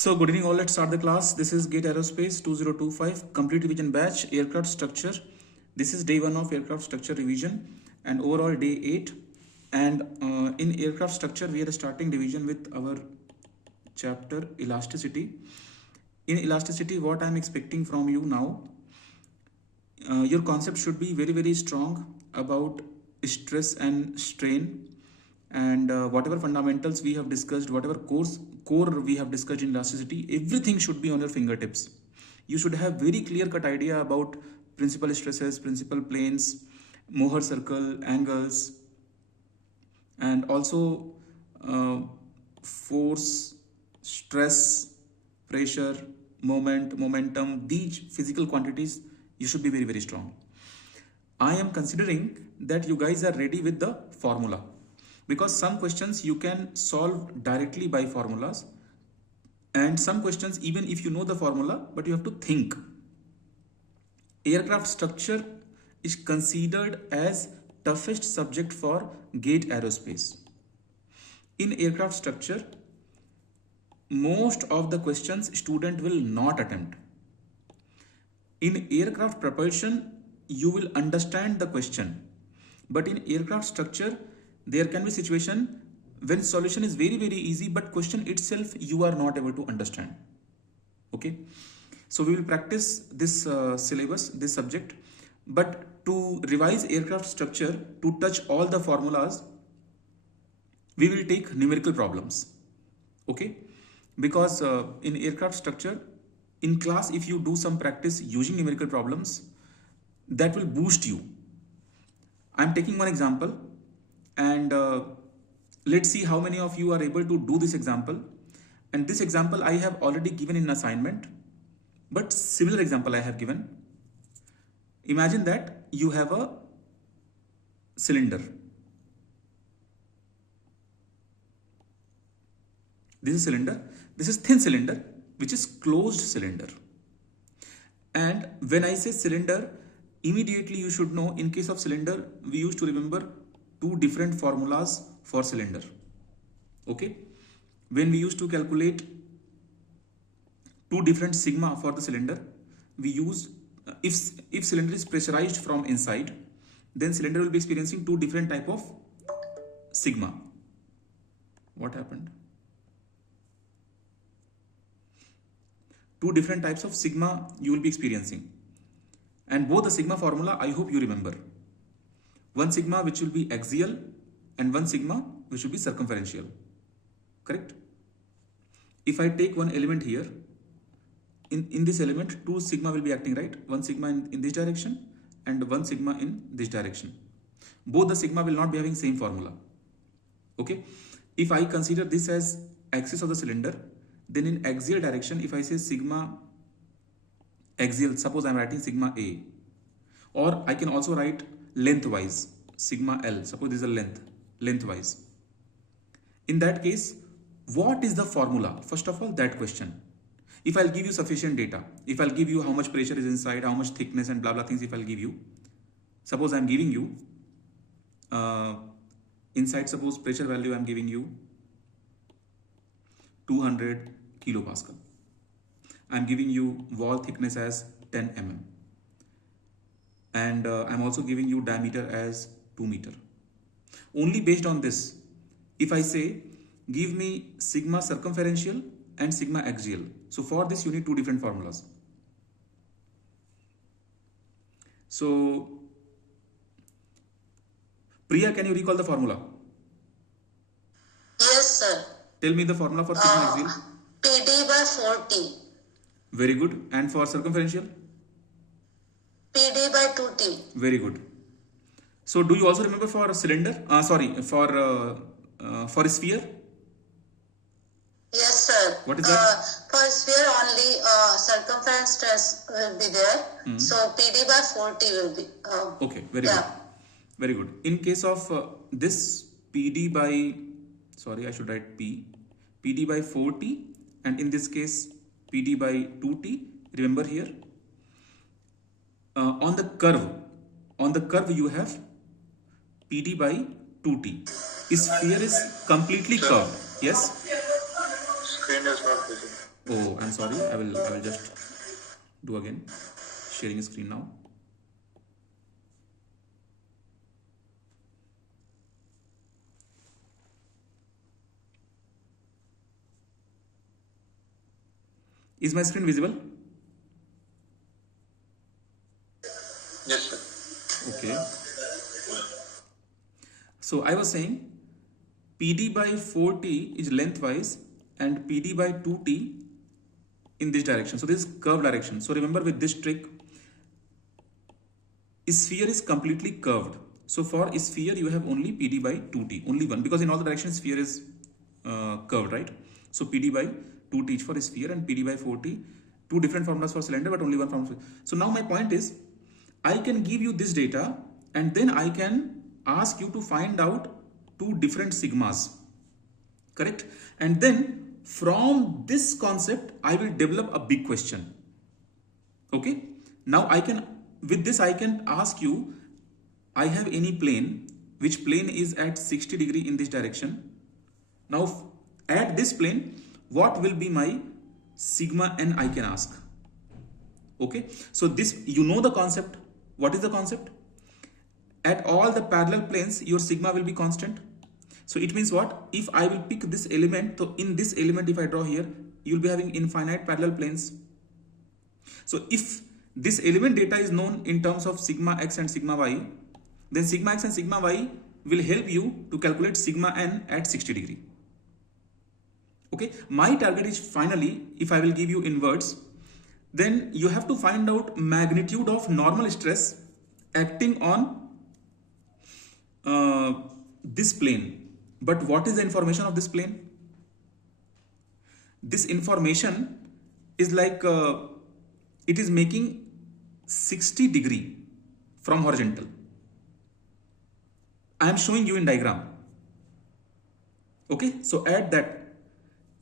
So good evening all, let's start the class. This is GATE Aerospace 2025 complete revision batch aircraft structure. This is day 1 of aircraft structure revision and overall day 8. And in aircraft structure we are starting revision with our chapter elasticity. In elasticity, what I am expecting from you now, your concept should be very strong about stress and strain, and whatever fundamentals we have discussed, whatever core we have discussed in elasticity, everything should be on your fingertips. You should have very clear cut idea about principal stresses, principal planes, Mohr circle, angles, and also force, stress, pressure, momentum. These physical quantities you should be very strong. I am considering that you guys are ready with the formula, because some questions you can solve directly by formulas, and some questions even if you know the formula but you have to think. Aircraft structure is considered as toughest subject for GATE Aerospace. In aircraft structure, most of the questions student will not attempt. In aircraft propulsion, you will understand the question, but in aircraft structure there can be situation when solution is very easy, but question itself you are not able to understand. Okay, so we will practice this syllabus, this subject, but to revise aircraft structure, to touch all the formulas, we will take numerical problems. Okay, because in aircraft structure, in class if you do some practice using numerical problems, that will boost you. I'm taking one example, and let's see how many of you are able to do this example. And this example I have already given in assignment, but similar example I have given. Imagine that you have a cylinder. This is cylinder. This is thin cylinder, which is closed cylinder. And when I say cylinder, immediately you should know, in case of cylinder, we used to remember two different formulas for cylinder. Okay, when we used to calculate two different sigma for the cylinder, we use if cylinder is pressurized from inside, then cylinder will be experiencing two different type of sigma. What happened? Two different types of sigma you will be experiencing, and both the sigma formula I hope you remember. One sigma which will be axial and one sigma which will be circumferential. Correct? If I take one element here, in this element two sigma will be acting, right? One sigma in this direction and one sigma in this direction. Both the sigma will not be having same formula. Okay, if I consider this as axis of the cylinder, then in axial direction, if I say sigma axial, suppose I am writing sigma A, or I can also write lengthwise sigma L, suppose this is a lengthwise. In that case, what is the formula? First of all, that question. If I'll give you sufficient data, if I'll give you how much pressure is inside, how much thickness and blah things, if I'll give you, suppose I'm giving you inside, suppose pressure value I'm giving you 200 kilopascal. I'm giving you wall thickness as 10 mm, and I'm also giving you diameter as 2 meter. Only based on this, if I say give me sigma circumferential and sigma axial, so for this you need two different formulas. So Priya, can you recall the formula? Yes, sir. Tell me the formula for sigma axial. PD by 40. Very good. And for circumferential? PD by 2T. Very good. So do you also remember for cylinder? For a sphere? Yes, sir. What is that? For sphere only circumference stress will be there. So PD by 40 will be. Okay, very good. Very good. In case of this PD by, sorry, I should write P. PD by 4T, and in this case PD by 2T. Remember here, on the curve you have PD by 2T. Sphere is completely curved. Yes? screen is not visible. Oh, I'm sorry. I will just do again. Sharing screen now. Is my screen visible? Yes, sir. Okay. So I was saying PD by 4T is lengthwise and PD by 2T in this direction. So this is curved direction. So remember, with this trick, sphere is completely curved. So for sphere you have only PD by 2T, only one, because in all the directions sphere is curved, right? So PD by 2T is for sphere and PD by 4T, two different formulas for cylinder but only one formula. So now my point is, I can give you this data and then I can ask you to find out two different sigmas, correct? And then from this concept I will develop a big question. Okay, now I can, with this I can ask you, I have any plane, which plane is at 60 degree in this direction. Now at this plane, what will be my sigma n, I can ask. Okay, so this, you know the concept. What is the concept? At all the parallel planes your sigma will be constant. So it means what? If I will pick this element, so in this element if I draw here, you will be having infinite parallel planes. So if this element data is known in terms of sigma x and sigma y, then sigma x and sigma y will help you to calculate sigma n at 60 degree. Okay, my target is finally, if I will give you in words, then you have to find out magnitude of normal stress acting on this plane. But what is the information of this plane? This information is like it is making 60 degree from horizontal. I am showing you in diagram. Okay, so add that.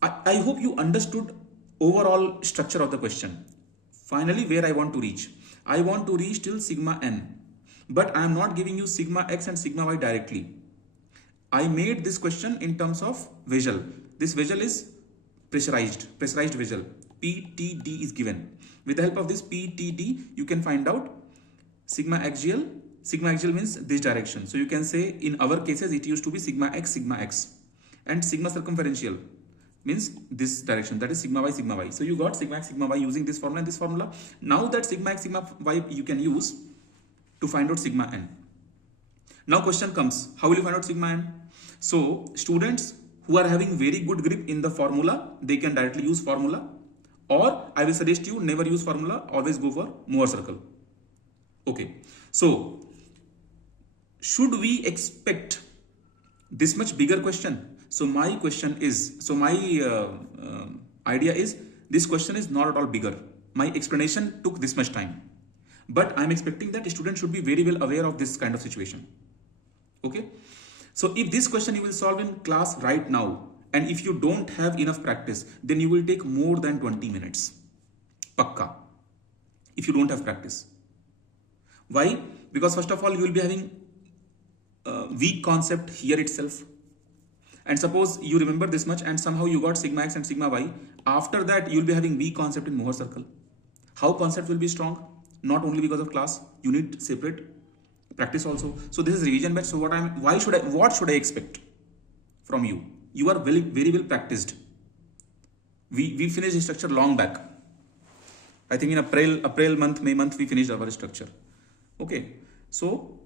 I hope you understood overall structure of the question. Finally, where I want to reach? I want to reach till sigma n, but I am not giving you sigma x and sigma y directly. I made this question in terms of vessel. This vessel is pressurized vessel. PTD is given. With the help of this PTD, you can find out sigma axial. Sigma axial means this direction. So you can say in our cases it used to be sigma x, and sigma circumferential means this direction, that is sigma y. So you got sigma x, sigma y using this formula and this formula. Now that sigma x, sigma y you can use to find out sigma n. Now question comes, how will you find out sigma n? So students who are having very good grip in the formula, they can directly use formula, or I will suggest you never use formula, always go for Mohr circle. Okay, so should we expect this much bigger question? So my question is, so my idea is, this question is not at all bigger. My explanation took this much time, but I'm expecting that students should be very well aware of this kind of situation. Okay, so if this question you will solve in class right now, and if you don't have enough practice, then you will take more than 20 minutes. Pakka. If you don't have practice. Why? Because first of all, you will be having weak concept here itself. And suppose you remember this much and somehow you got sigma x and sigma y. After that, you will be having weak concept in Mohr circle. How concept will be strong? Not only because of class, you need separate practice also. So this is revision batch. So what should I expect from you? You are very well practiced. We finished the structure long back. I think in April month, May month, we finished our structure. Okay, so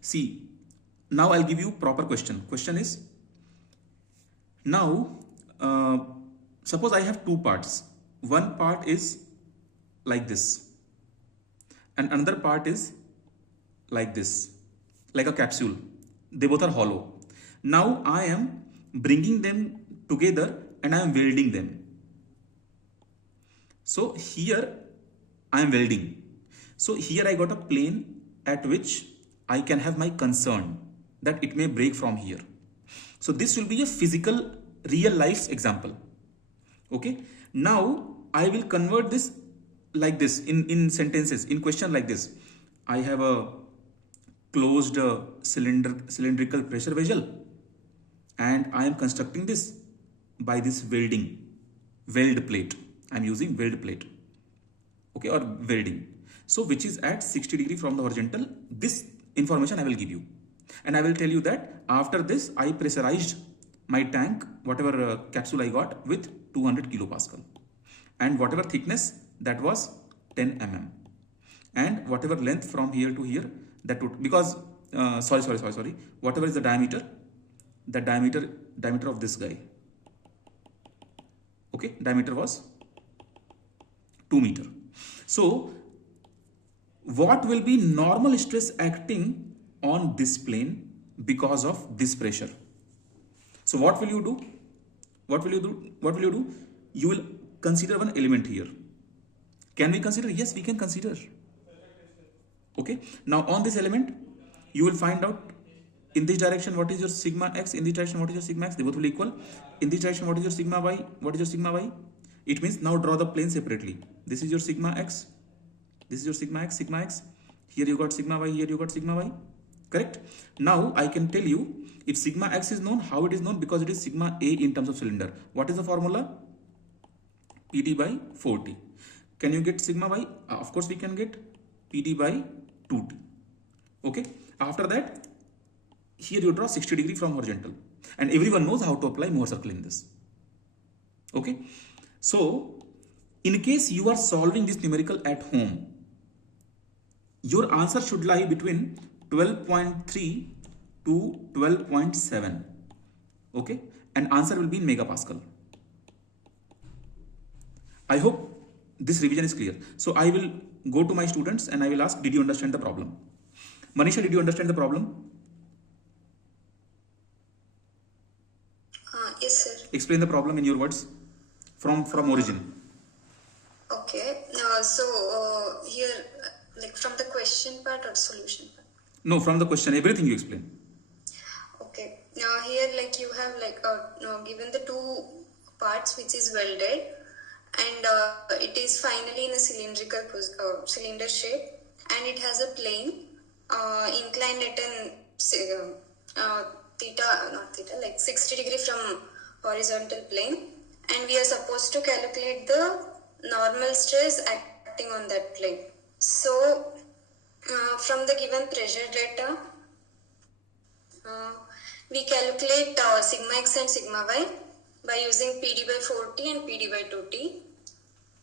see, now I'll give you proper question. Question is, now suppose I have two parts. One part is like this and another part is like this, like a capsule. They both are hollow. Now I am bringing them together and I am welding them. So here I am welding. So here I got a plane at which I can have my concern that it may break from here. So this will be a physical real life example. Okay, now I will convert this like this in sentences, in question like this. I have a closed cylindrical pressure vessel, and I am constructing this by this weld plate. I am using weld plate, okay, or welding. So which is at 60 degree from the horizontal. This information I will give you, and I will tell you that after this I pressurized my tank, whatever capsule I got, with 200 kilopascal, and whatever thickness, that was 10 mm, and whatever length from here to here, that would, because sorry, whatever is the diameter, the diameter of this guy, okay, diameter was 2 meter. So what will be normal stress acting on this plane because of this pressure? So what will you do? You will consider one element here. Can we consider? Yes, we can consider. Okay. Now on this element, you will find out in this direction what is your sigma x, in this direction what is your sigma x, they both will equal. In this direction what is your sigma y, what is your sigma y? It means now draw the plane separately. This is your sigma x, this is your sigma x. Here you got sigma y, here you got sigma y. Correct? Now I can tell you, if sigma x is known, how it is known? Because it is sigma a in terms of cylinder. What is the formula? PD by 4T. Can you get sigma y? Of course we can get PD by 2T. Okay. After that, here you draw 60 degree from horizontal, and everyone knows how to apply Mohr circle in this. Okay. So in case you are solving this numerical at home, your answer should lie between 12.3 to 12.7. Okay, and answer will be in megapascal. I hope this revision is clear. So I will go to my students and I will ask, did you understand the problem? Manisha, did you understand the problem? Yes, sir. Explain the problem in your words from origin. Okay. Here, like from the question part or solution part? No, from the question, everything you explain. Okay. Now here, like you have given the two parts which is welded, and it is finally in a cylindrical cylinder shape, and it has a plane inclined at an like 60 degree from horizontal plane, and we are supposed to calculate the normal stress acting on that plane. So from the given pressure data, we calculate sigma x and sigma y by using PD by 4T and PD by 2T,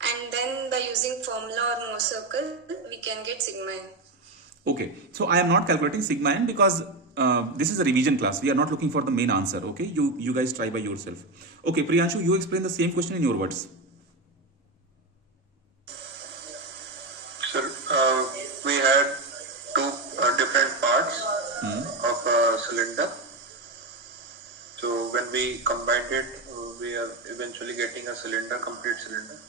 and then by using formula or Mohr circle we can get sigma n. Okay, so I am not calculating sigma n because this is a revision class. We are not looking for the main answer. Okay, you guys try by yourself. Okay, Priyanshu, you explain the same question in your words. Sir, we had two different parts of a cylinder. So when we combined it, we are eventually getting a cylinder, complete cylinder.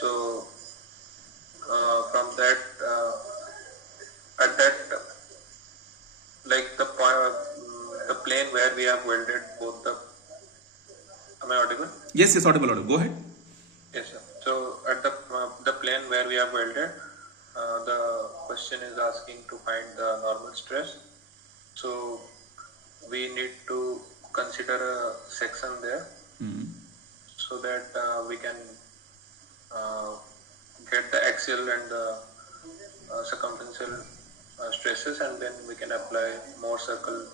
So from that, at that, like the plane where we have welded both the. Am I audible? Yes, audible. Go ahead. Yes, sir. So at the plane where we have welded, the question is asking to find the normal stress. So we need to consider a section there so that we can get the axial and the circumferential stresses, and then we can apply Mohr circle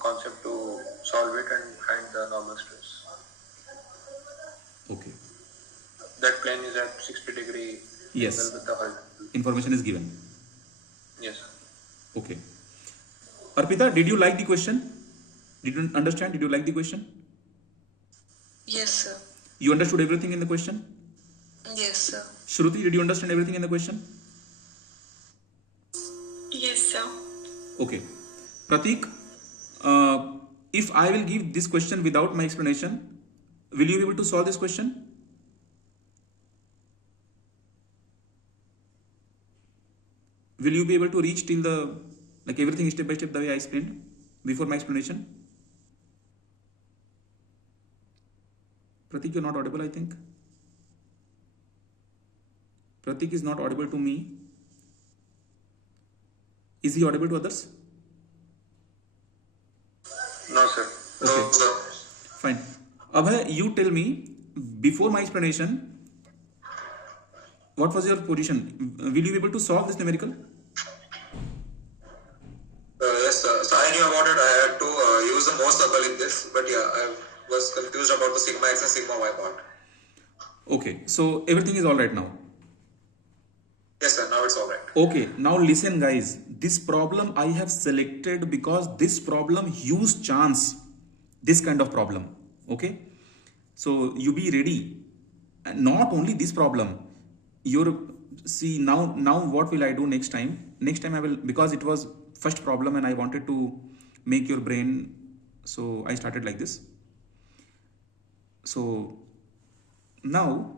concept to solve it and find the normal stress. Okay. That plane is at 60 degree Yes. angle with the horizontal. Information is given. Yes, sir. Okay. Arpita, did you like the question? Did you understand? Did you like the question? Yes, sir. You understood everything in the question? Yes, sir. Shruti, did you understand everything in the question? Yes, sir. Okay. Pratik, if I will give this question without my explanation, will you be able to solve this question? Will you be able to reach till the, like everything step by step the way I explained before my explanation? Pratik, you're not audible, I think. Pratik is not audible to me. Is he audible to others? No, sir. Okay. No, sir. Fine. Abhay, you tell me, before my explanation, what was your position? Will you be able to solve this numerical? Yes, sir. So I knew about it. I had to use the most circle in this, but yeah, I was confused about the sigma x and sigma y part. Okay, so everything is all right now. Yes, sir. Now it's all right. Okay, now listen, guys. This problem I have selected because this problem huge chance, this kind of problem. Okay, so you be ready. And not only this problem, your see now what will I do next time? Next time I will, because it was first problem and I wanted to make your brain, so I started like this. So now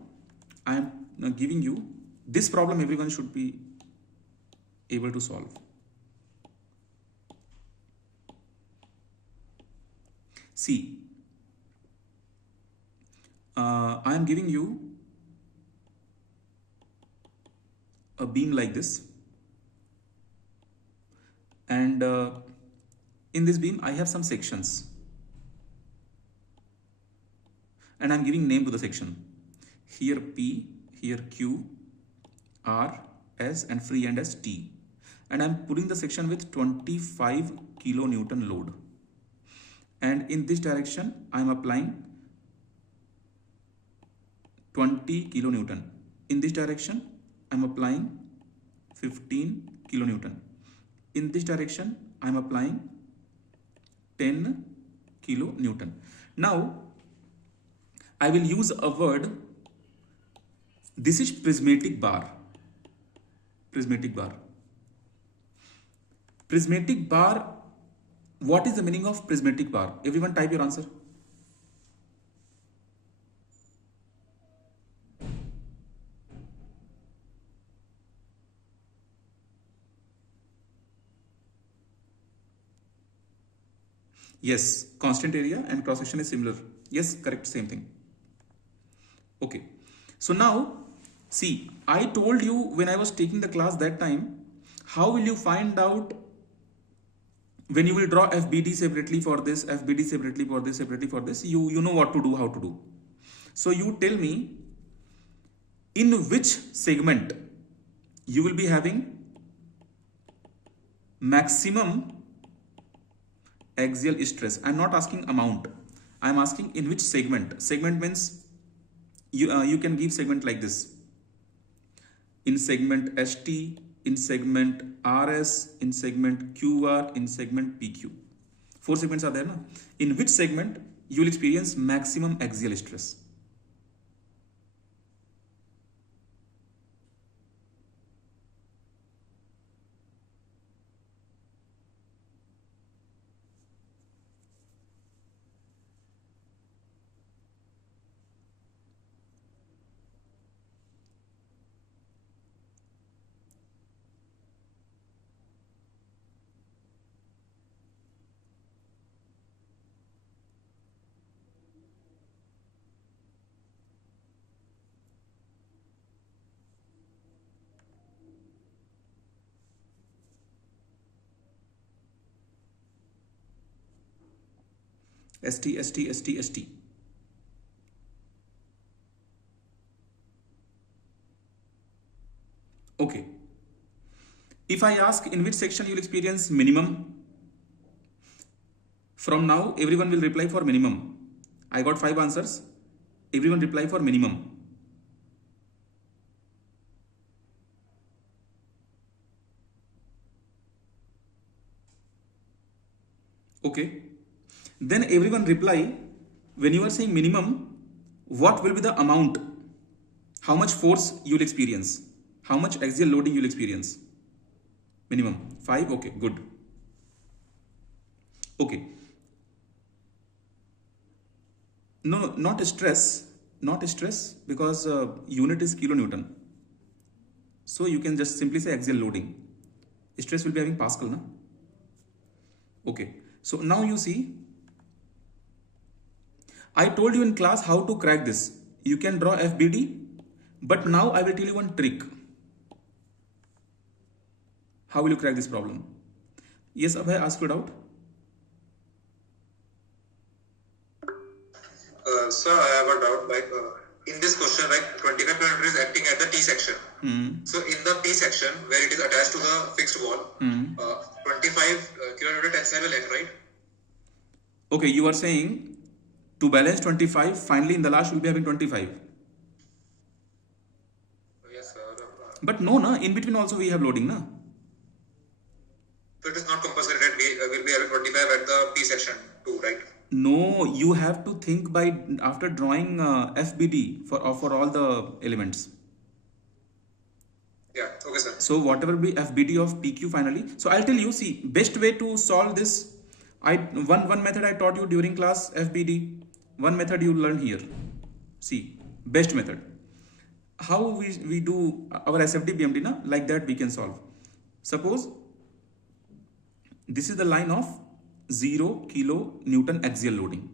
I am giving you this problem. Everyone should be able to solve. See, I am giving you a beam like this, and in this beam I have some sections, and I'm giving name to the section. Here P, here Q, R, S, and free end as T, and I'm putting the section with 25 kilonewton load, and in this direction I'm applying 20 kilonewton. In this direction I'm applying 15 kilonewton. In this direction I'm applying 10 kilonewton. Now I will use a word. This is prismatic bar. Prismatic bar. Prismatic bar. What is the meaning of prismatic bar? Everyone type your answer. Yes, constant area and cross section is similar. Yes, correct, same thing. Okay, so now see, I told you when I was taking the class that time, how will you find out when you will draw FBD separately for this, FBD separately for this, separately for this? You know what to do, how to do. So you tell me in which segment you will be having maximum axial stress. I'm not asking amount. I'm asking in which segment. Segment means you can give segment like this. In segment ST, in segment RS, in segment QR, in segment PQ. 4 segments are there, na? In which segment you will experience maximum axial stress? ST, ST, ST, ST. Okay. If I ask in which section you will experience minimum, from now everyone will reply for minimum. I got 5 answers. Everyone reply for minimum. Okay. Then everyone reply, when you are saying minimum, what will be the amount? How much force you will experience? How much axial loading you will experience? Minimum 5. Okay, good. Okay. No, not stress, because unit is kilonewton. So you can just simply say axial loading. Stress will be having Pascal, na? Okay. So now you see, I told you in class how to crack this. You can draw FBD, but now I will tell you one trick. How will you crack this problem? Yes, Abhay, ask it out. Sir, I have a doubt. Like in this question, like 25 km is acting at the T section. So in the P section, where it is attached to the fixed wall, 25 km tensile will act, right? Okay, you are saying to balance 25, finally in the last we'll be having 25. Yes, sir. But no, na, in between also we have loading, na. So it is not compulsory that we will be having 25 at the P section too, right? No, you have to think by after drawing FBD for all the elements. Yeah, okay, sir. So whatever be FBD of PQ finally. So I'll tell you, see, best way to solve this, one method I taught you during class FBD, one method you learn here. See, best method. How we do our SFD BMD, na, like that we can solve. Suppose this is the line of 0 kN axial loading.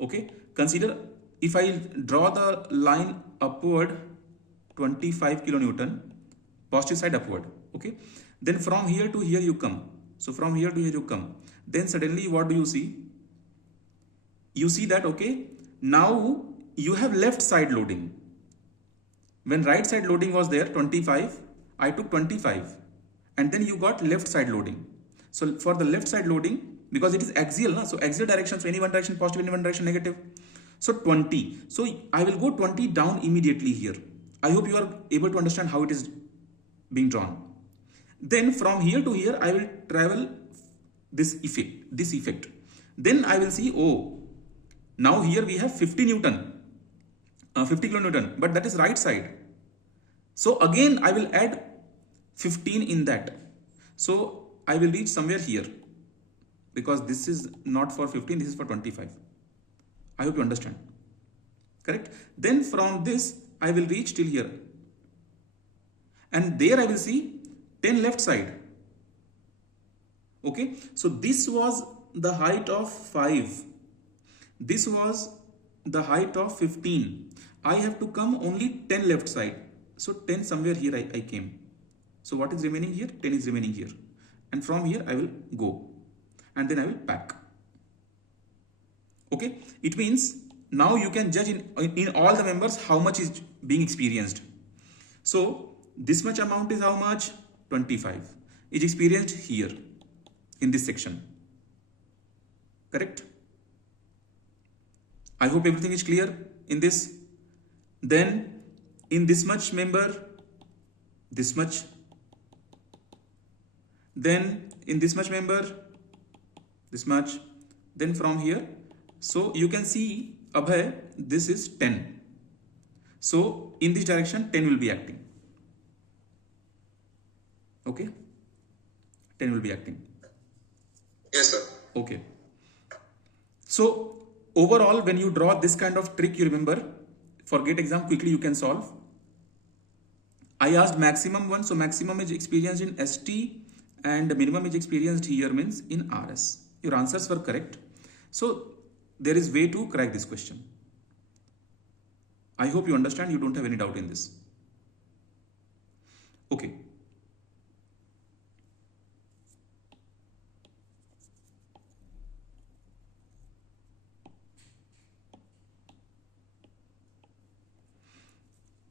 Okay, consider if I draw the line upward 25 kN, positive side upward. Okay, then from here to here you come. So from here to here you come. Then suddenly what do you see? You see that, okay, now you have left side loading. When right side loading was there 25, I took 25 and then you got left side loading. So for the left side loading, because it is axial, na? So axial direction, so any one direction positive, any one direction negative. So 20. So I will go 20 down immediately here. I hope you are able to understand how it is being drawn. Then from here to here, I will travel this effect. Then I will see, oh, now here we have 50 Newton, 50 kilonewton, but that is right side. So again, I will add 15 in that. So I will reach somewhere here because this is not for 15, this is for 25. I hope you understand. Correct? Then from this, I will reach till here. And there I will see 10 left side. Okay, so this was the height of 5. This was the height of 15. I have to come only 10 left side. So 10 somewhere here I came. So what is remaining here? 10 is remaining here. And from here I will go. And then I will pack. Okay, it means now you can judge in all the members how much is being experienced. So this much amount is how much? 25 is experienced here in this section. Correct? I hope everything is clear in this. Then in this much member, this much. Then in this much member, this much. Then from here, so you can see Abhay, this is 10. So in this direction 10 will be acting. Okay, 10 will be acting. Yes, sir. Okay. So overall, when you draw this kind of trick, you remember for GATE exam quickly you can solve. I asked maximum one, so maximum is experienced in ST and minimum is experienced here means in RS. Your answers were correct. So there is way to crack this question. I hope you understand, you don't have any doubt in this. Okay.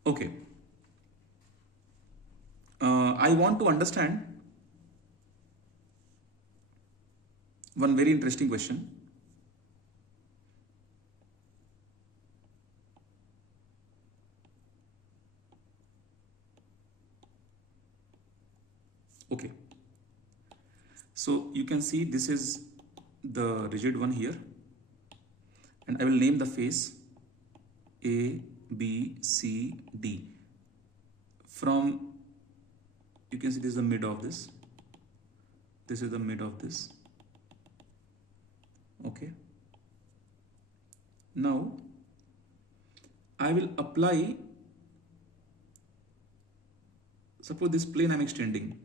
Okay. I want to understand one very interesting question. Okay. So you can see this is the rigid one here, and I will name the face A, B, C, D. From, you can see this is the mid of this. This is the mid of this. Okay. Now I will apply, suppose this plane I'm extending.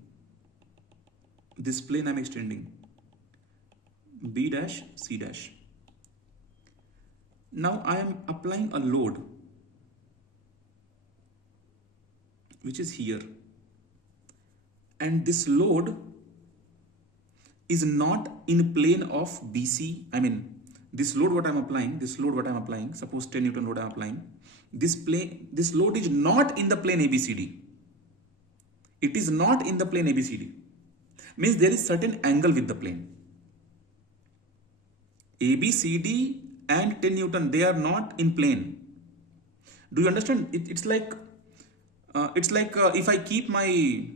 This plane I'm extending. B dash, C dash. Now I am applying a load which is here, and this load is not in plane of BC. I mean, this load what I'm applying, suppose 10 Newton load I'm applying, this load is not in the plane ABCD. It is not in the plane ABCD. Means there is certain angle with the plane. ABCD and 10 Newton, they are not in plane. Do you understand? It's like if I keep my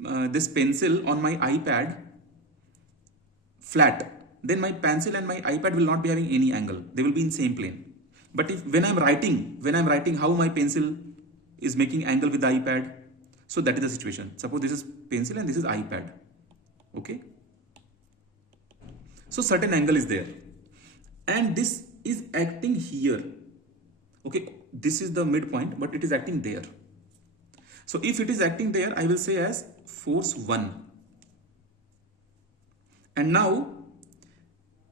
this pencil on my iPad flat, then my pencil and my iPad will not be having any angle. They will be in same plane. But if when I'm writing how my pencil is making angle with the iPad, so that is the situation. Suppose this is pencil and this is iPad. Okay. So certain angle is there, and this is acting here. Okay, this is the midpoint, but it is acting there. So if it is acting there, I will say as force 1. And now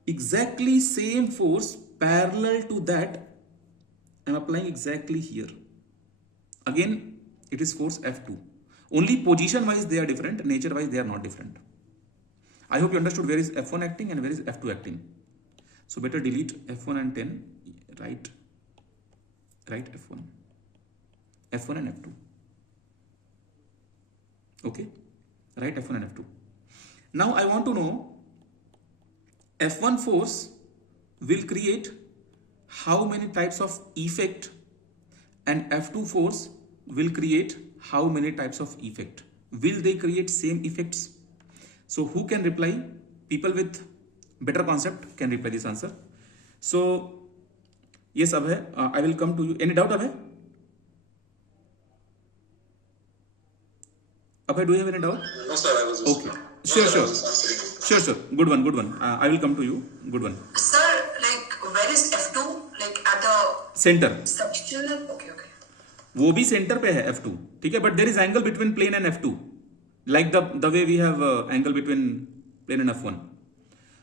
exactly same force parallel to that I am applying exactly here. Again it is force F2. Only position wise they are different, nature wise they are not different. I hope you understood where is F1 acting and where is F2 acting. So better delete F1 and 10, write F1 and F2. Okay, write F1 and F2. Now I want to know F1 force will create how many types of effect, and F2 force will create how many types of effect. Will they create same effects? So who can reply? People with better concept can reply this answer. So yes, Abhay, I will come to you. Any doubt, Abhay? Abhay, do you have any doubt? No, sir, I was just... Okay. No, sir, I was just answering. Sure. Good one. I will come to you. Good one. Sir, like where is F2? Like at the Center. section? Okay. वो भी center पे है F2, ठीक है? But there is angle between plane and F2, like the way we have angle between plane and F1.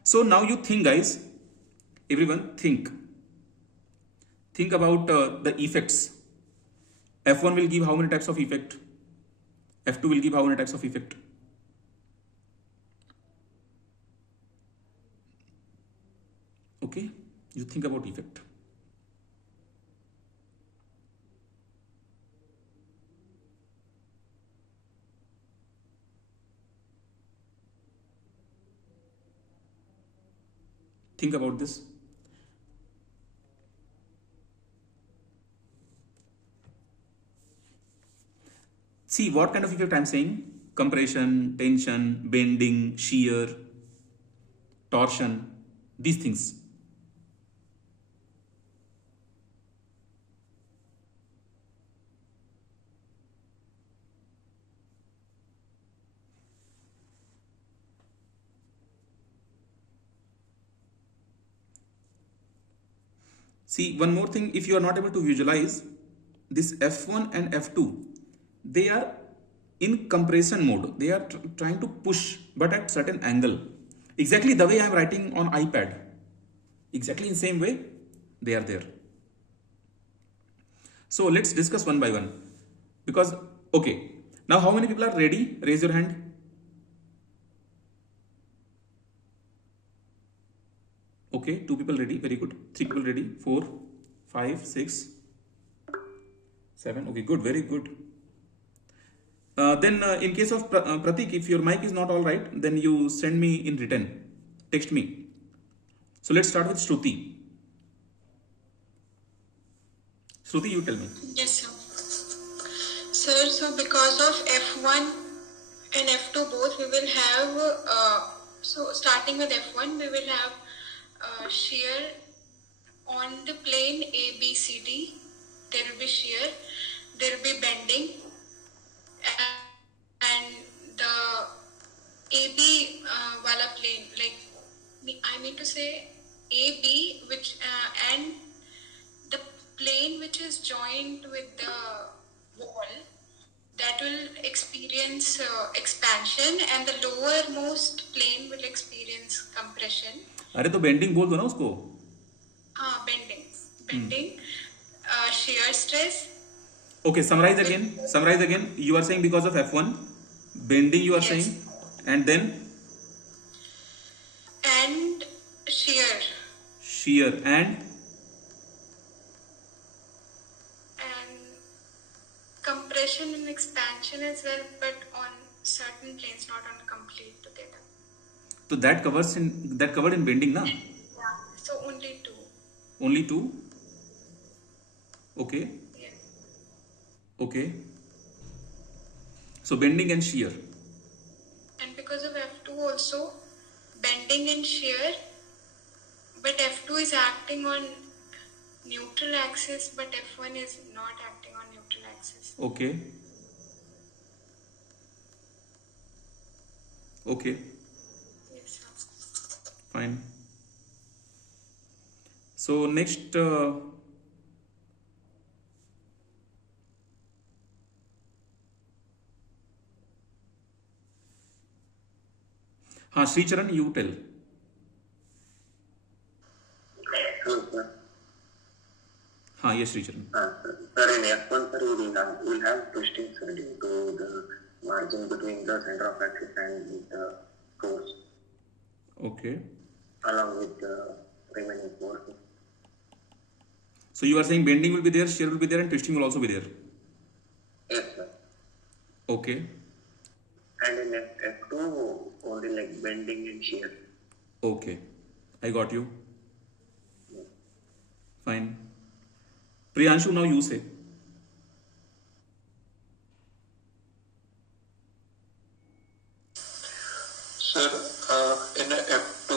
So now you think, guys, everyone think about the effects. F1 will give how many types of effect? F2 will give how many types of effect? Okay, you think about effect. Think about this. See what kind of effect I am saying: compression, tension, bending, shear, torsion, these things. See, one more thing, if you are not able to visualize this F1 and F2, they are in compression mode. They are trying to push, but at certain angle. Exactly the way I am writing on iPad. Exactly in same way, they are there. So let's discuss one by one. Because, okay, now how many people are ready? Raise your hand. Okay, 2 people ready, very good. 3 people ready, 4, 5, 6, 7. Okay, good, very good. Then in case of Pratik, if your mic is not all right, then you send me in written, text me. So let's start with Shruti. Shruti, you tell me. Yes, sir. Sir, so because of F1 and F2 both, we will have, so starting with F1, we will have shear on the plane ABCD. There will be shear, there will be bending, and the AB wala plane, like I mean to say AB, which and the plane which is joined with the wall, that will experience expansion, and the lowermost plane will experience compression. अरे तो bending बोल दो ना उसको. हाँ, bending, shear stress. Okay, summarize again. You are saying because of F1, bending you are Yes. saying, and then And shear. shear and compression and expansion as well, but on certain planes, not on complete together. so that covered in bending, na? Yeah. So only two. Only two. Okay. Yeah. Okay. So bending and shear. And because of F2 also, bending and shear, but F2 is acting on neutral axis, but F1 is not acting on neutral axis. Okay. Okay. Yes, sir. Fine. So next, Sri Charan, you tell. Yes, Sri Charan. Sir, in F1, sir, we'll have twisting, sir, due to the margin between the center of axis and the force, Okay. along with the remaining force. So you are saying bending will be there, shear will be there, and twisting will also be there. Yes, sir. Okay. And in F2, only like bending and shear. Okay. I got you. Fine. Priyanshu, now you say. Sir, in F2,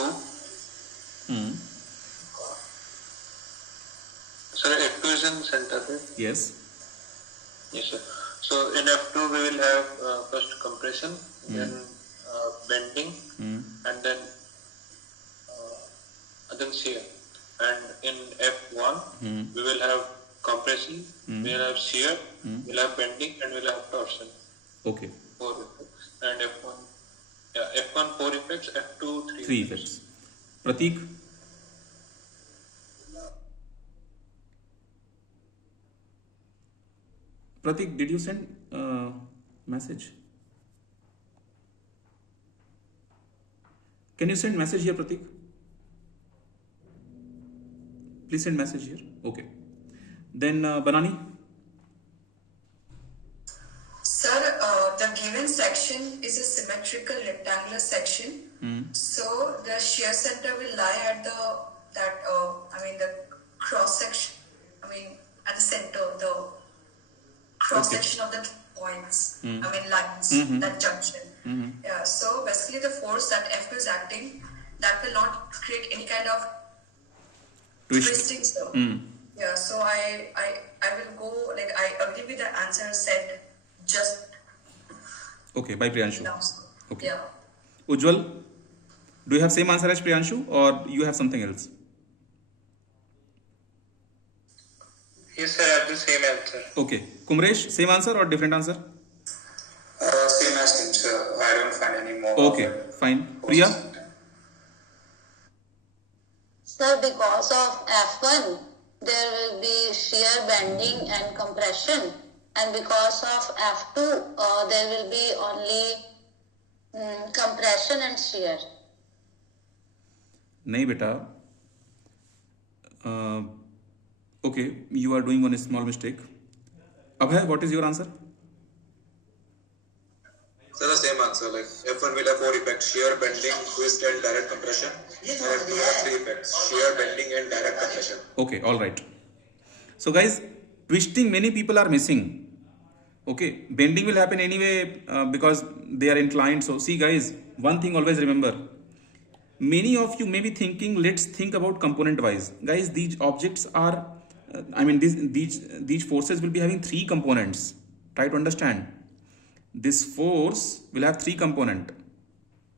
sir, F2 is in center, right? Yes. Yes, sir. So in F2 we will have first compression, then bending, and then shear. And in F1 we will have compression, we will have shear, we will have bending, and we will have torsion. Okay. 4 effects. And F1 4 effects, F2 3 effects. Pratik. Pratik, did you send message? Can you send message here, Pratik? Please send message here. Okay. Then Banani. Sir, the given section is a symmetrical rectangular section. So the shear center will lie at the cross section. At the center, the cross section of the points. Lines, that junction. Yeah. So basically, the force that F2 is acting, that will not create any kind of twisting. So yeah. So I will go like I agree with the answer said just. Okay, by Priyanshu. Now. Okay. Yeah. Ujjwal, do you have same answer as Priyanshu or you have something else? Yes, sir, I have the same answer. Okay. Kumresh, same answer or different answer? Same as him, sir. I don't find any more. Okay, fine. Priya? Sir, because of F1, there will be shear, bending and compression. And because of F2, there will be only compression and shear. Nahi beta. Okay, you are doing one small mistake. Abhay, what is your answer? So the same answer, like F1 will have 4 effects: shear, bending, twist and direct compression. And F2 will have 3 effects: shear, bending and direct compression. Okay, alright. So guys, twisting many people are missing. Okay, bending will happen anyway because they are inclined. So see guys, one thing always remember. Many of you may be thinking, let's think about component wise. Guys, these objects are, these forces will be having 3 components. Try to understand. This force will have 3 components.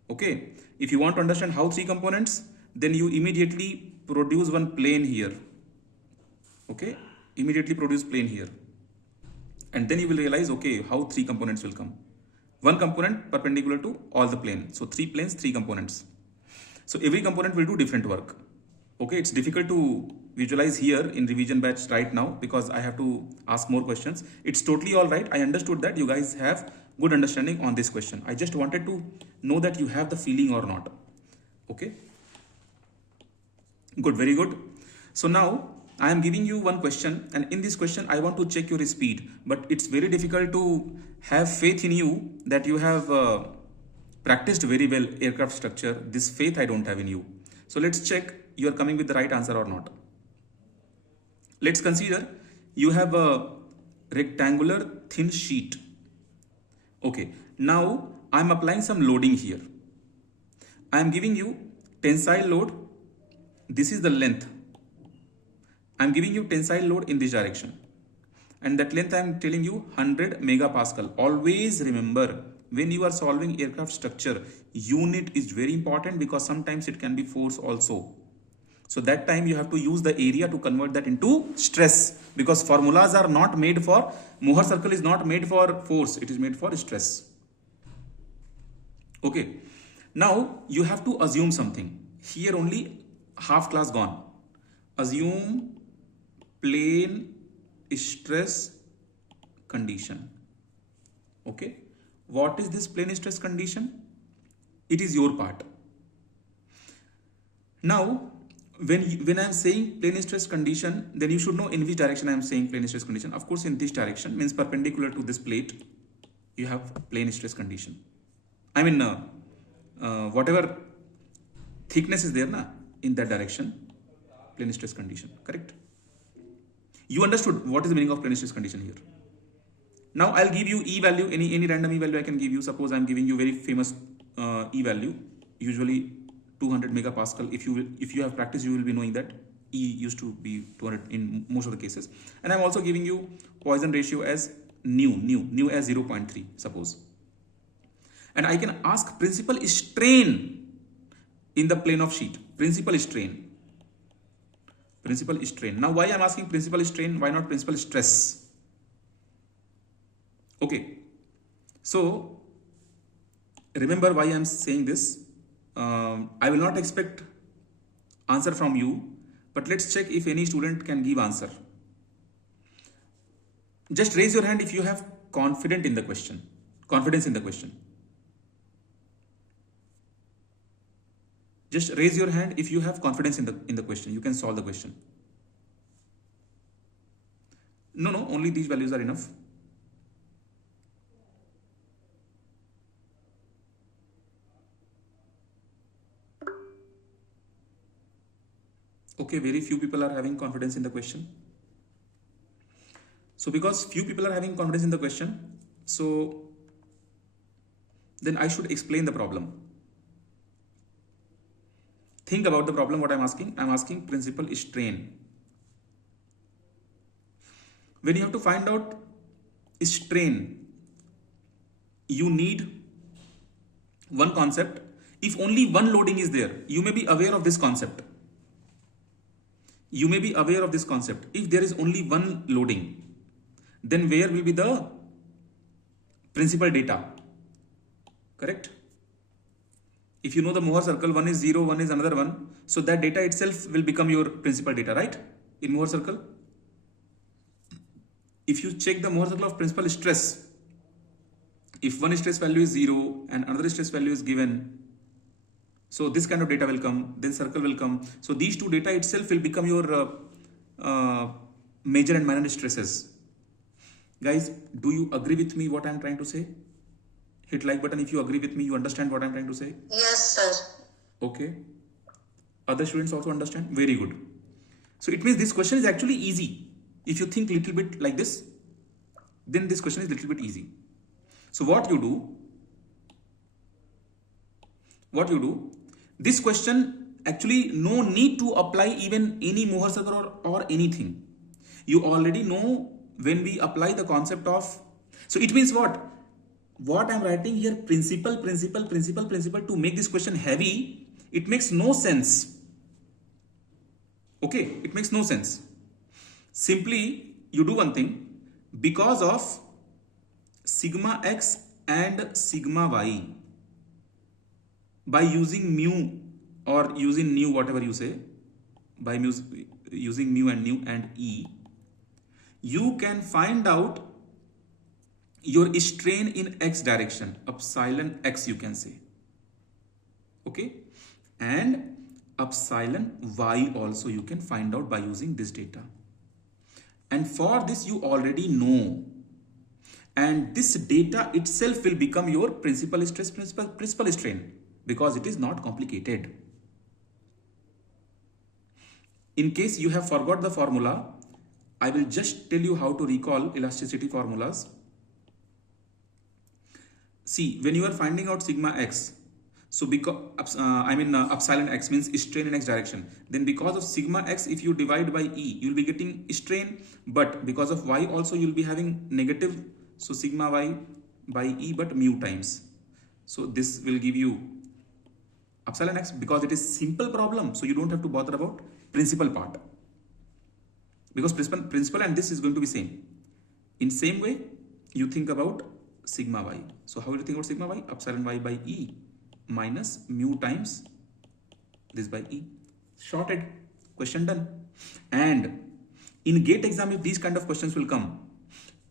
Okay, if you want to understand how 3 components, then you immediately produce one plane here. Okay, immediately produce plane here. And then you will realize, okay, how 3 components will come. One component perpendicular to all the plane. So 3 planes, 3 components. So every component will do different work. Okay, it's difficult to visualize here in revision batch right now because I have to ask more questions. It's totally all right. I understood that you guys have good understanding on this question. I just wanted to know that you have the feeling or not. Okay. Good, very good. So now I am giving you one question, and in this question I want to check your speed, but it's very difficult to have faith in you that you have practiced very well aircraft structure. This faith I don't have in you. So let's check you are coming with the right answer or not. Let's consider you have a rectangular thin sheet. Okay, now I am applying some loading here. I am giving you tensile load. This is the length. I am giving you tensile load in this direction. And that length I am telling you 100 megapascal. Always remember, when you are solving aircraft structure, unit is very important because sometimes it can be force also. So that time you have to use the area to convert that into stress, because formulas are not made for, Mohr circle is not made for force, it is made for stress. Okay, now you have to assume something. Here only half class gone. Assume plane stress condition. Okay, what is this plane stress condition? It is your part. Now when I am saying plane stress condition, then you should know in which direction I am saying plane stress condition. Of course, in this direction, means perpendicular to this plate, you have plane stress condition. I mean, whatever thickness is there na, in that direction, plane stress condition, correct? You understood what is the meaning of plane stress condition here. Now I'll give you E value, any random E value I can give you. Suppose I'm giving you very famous E value, usually 200 megapascal. If you have practiced, you will be knowing that E used to be 200 in most of the cases. And I'm also giving you Poisson ratio as nu as 0.3, suppose. And I can ask principal strain in the plane of sheet. Principal strain. Now why I'm asking principal strain? Why not principal stress? Okay. So remember why I'm saying this. I will not expect answer from you, but let's check if any student can give answer. Just raise your hand if you have confidence in the question. Just raise your hand if you have confidence in the question. You can solve the question. No, only these values are enough. Okay, very few people are having confidence in the question. So because few people are having confidence in the question, so then I should explain the problem. Think about the problem, what I'm asking. I'm asking principal strain. When you have to find out strain, you need one concept. If only one loading is there, you may be aware of this concept. If there is only one loading, then where will be the principal data? Correct? If you know the Mohr circle, one is 0, one is another one. So that data itself will become your principal data, right? In Mohr circle. If you check the Mohr circle of principal stress, if one stress value is 0 and another stress value is given, so this kind of data will come, then circle will come. So these two data itself will become your major and minor stresses. Guys, do you agree with me what I am trying to say? Hit like button if you agree with me, you understand what I am trying to say? Yes, sir. Okay. Other students also understand? Very good. So it means this question is actually easy. If you think little bit like this, then this question is little bit easy. So what you do, this question actually no need to apply even any Mohr circle or anything. You already know when we apply the concept of, so it means what I'm writing here, principle to make this question heavy, it makes no sense. Okay, it makes no sense. Simply you do one thing, because of sigma x and sigma y, by using mu or using nu, whatever you say, by using mu and nu and e, you can find out your strain in x direction, epsilon x you can say. Okay, and epsilon y also you can find out by using this data. And for this you already know. And this data itself will become your principal stress, principal strain, because it is not complicated. In case you have forgot the formula, I will just tell you how to recall elasticity formulas. See, when you are finding out sigma x, so because epsilon x means strain in x direction, then because of sigma x, if you divide by E, you will be getting strain, but because of y also you will be having negative, so sigma y by E but mu times. So this will give you epsilon x, because it is simple problem, so you don't have to bother about principal part, because principal and this is going to be same. In same way you think about sigma y. So how will you think about sigma y? Epsilon y by E minus mu times this by E. Shorted, question done. And in GATE exam, if these kind of questions will come,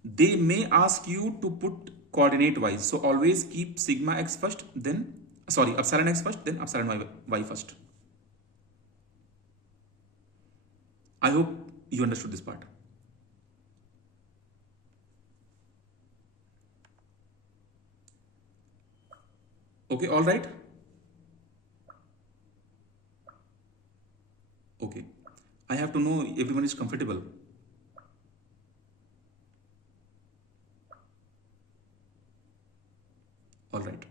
they may ask you to put coordinate wise. So always keep sigma x first, then epsilon x first, then epsilon y first. I hope you understood this part. Okay, all right. Okay, I have to know everyone is comfortable. All right.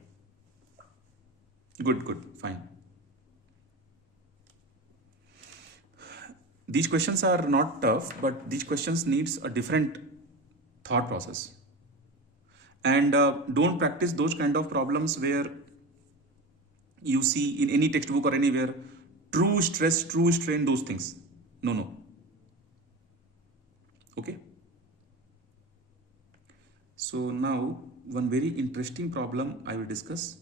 Good, fine. These questions are not tough, but these questions needs a different thought process. And don't practice those kind of problems where you see in any textbook or anywhere true stress, true strain, those things. No. Okay. So now one very interesting problem I will discuss.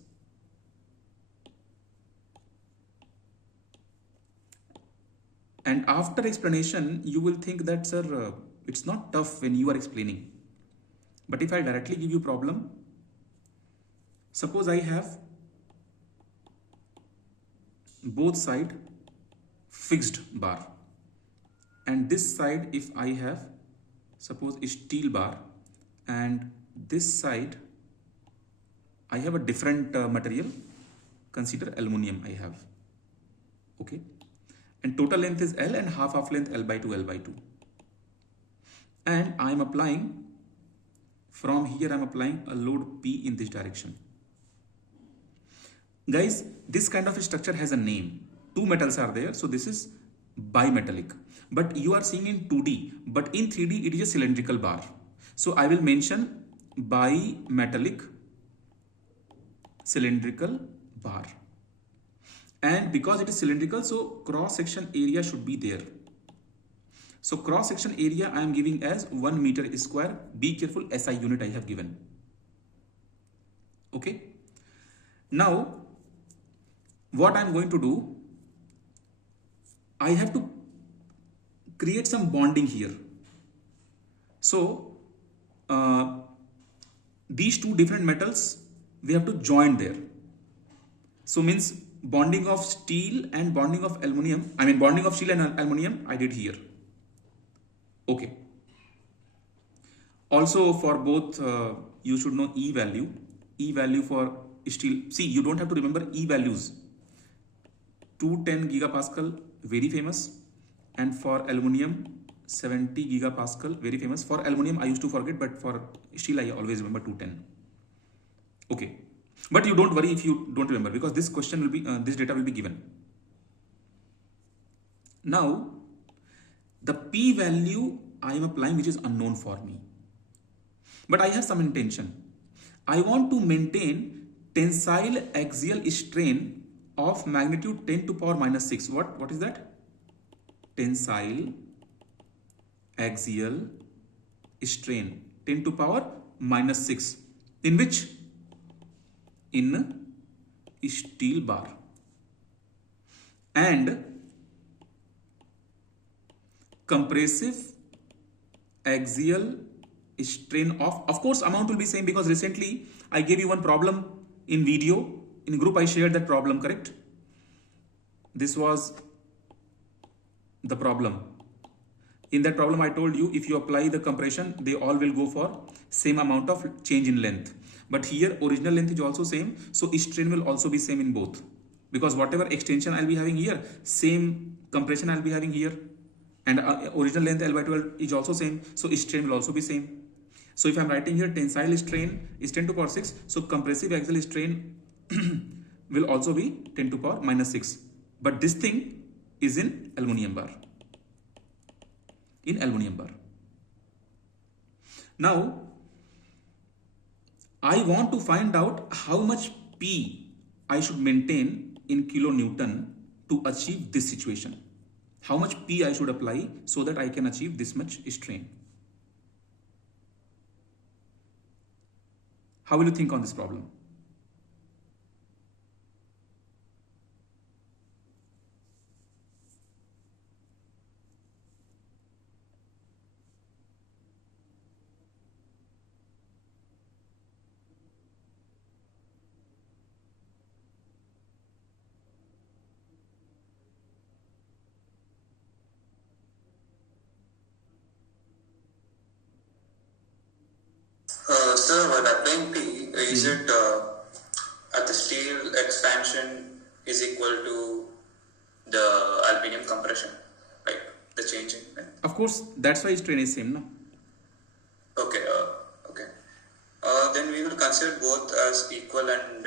And after explanation, you will think that, sir, it's not tough when you are explaining. But if I directly give you problem, suppose I have both side fixed bar, and this side if I have suppose steel bar, and this side I have a different material, consider aluminum I have, okay, and total length is L and half length L by 2, and I am applying from here, I am applying a load P in this direction. Guys, this kind of structure has a name. Two metals are there, so this is bimetallic. But you are seeing in 2D, but in 3D it is a cylindrical bar. So I will mention bimetallic cylindrical bar. And because it is cylindrical, so cross section area should be there. So cross section area I am giving as 1 meter square. Be careful, SI unit I have given. Okay. Now, what I am going to do, I have to create some bonding here. So these two different metals, we have to join there. So means bonding of steel and bonding of aluminum, bonding of steel and aluminum I did here. Okay. Also for both, you should know E value. E value for steel, see, you don't have to remember E values. 210 gigapascal, very famous. And for aluminum, 70 gigapascal, very famous. For aluminum, I used to forget, but for steel, I always remember 210. Okay. But you don't worry if you don't remember, because this question will be, this data will be given. Now, the P value I am applying, which is unknown for me. But I have some intention. I want to maintain tensile axial strain of magnitude 10 to power minus 6. What is that? Tensile axial strain 10 to power minus 6. In which? In steel bar. And compressive axial strain of course amount will be same, because recently I gave you one problem in video, in group I shared that problem, correct? this was the problem. In that problem, I told you if you apply the compression, they all will go for same amount of change in length. But here original length is also same, so strain will also be same in both. Because whatever extension I'll be having here, same compression I'll be having here, and original length L by 12 is also same, so strain will also be same. So if I'm writing here tensile strain is 10 to the power 6, so compressive axial strain will also be 10 to the power minus 6. But this thing is in aluminum bar. In aluminum bar. Now, I want to find out how much P I should maintain in kilonewton to achieve this situation. How much P I should apply so that I can achieve this much strain. How will you think on this problem? Sir, while applying P, is it at the steel expansion is equal to the aluminum compression, like the changing? Of course, that's why strain is same, no? Okay, okay. Then we will consider both as equal and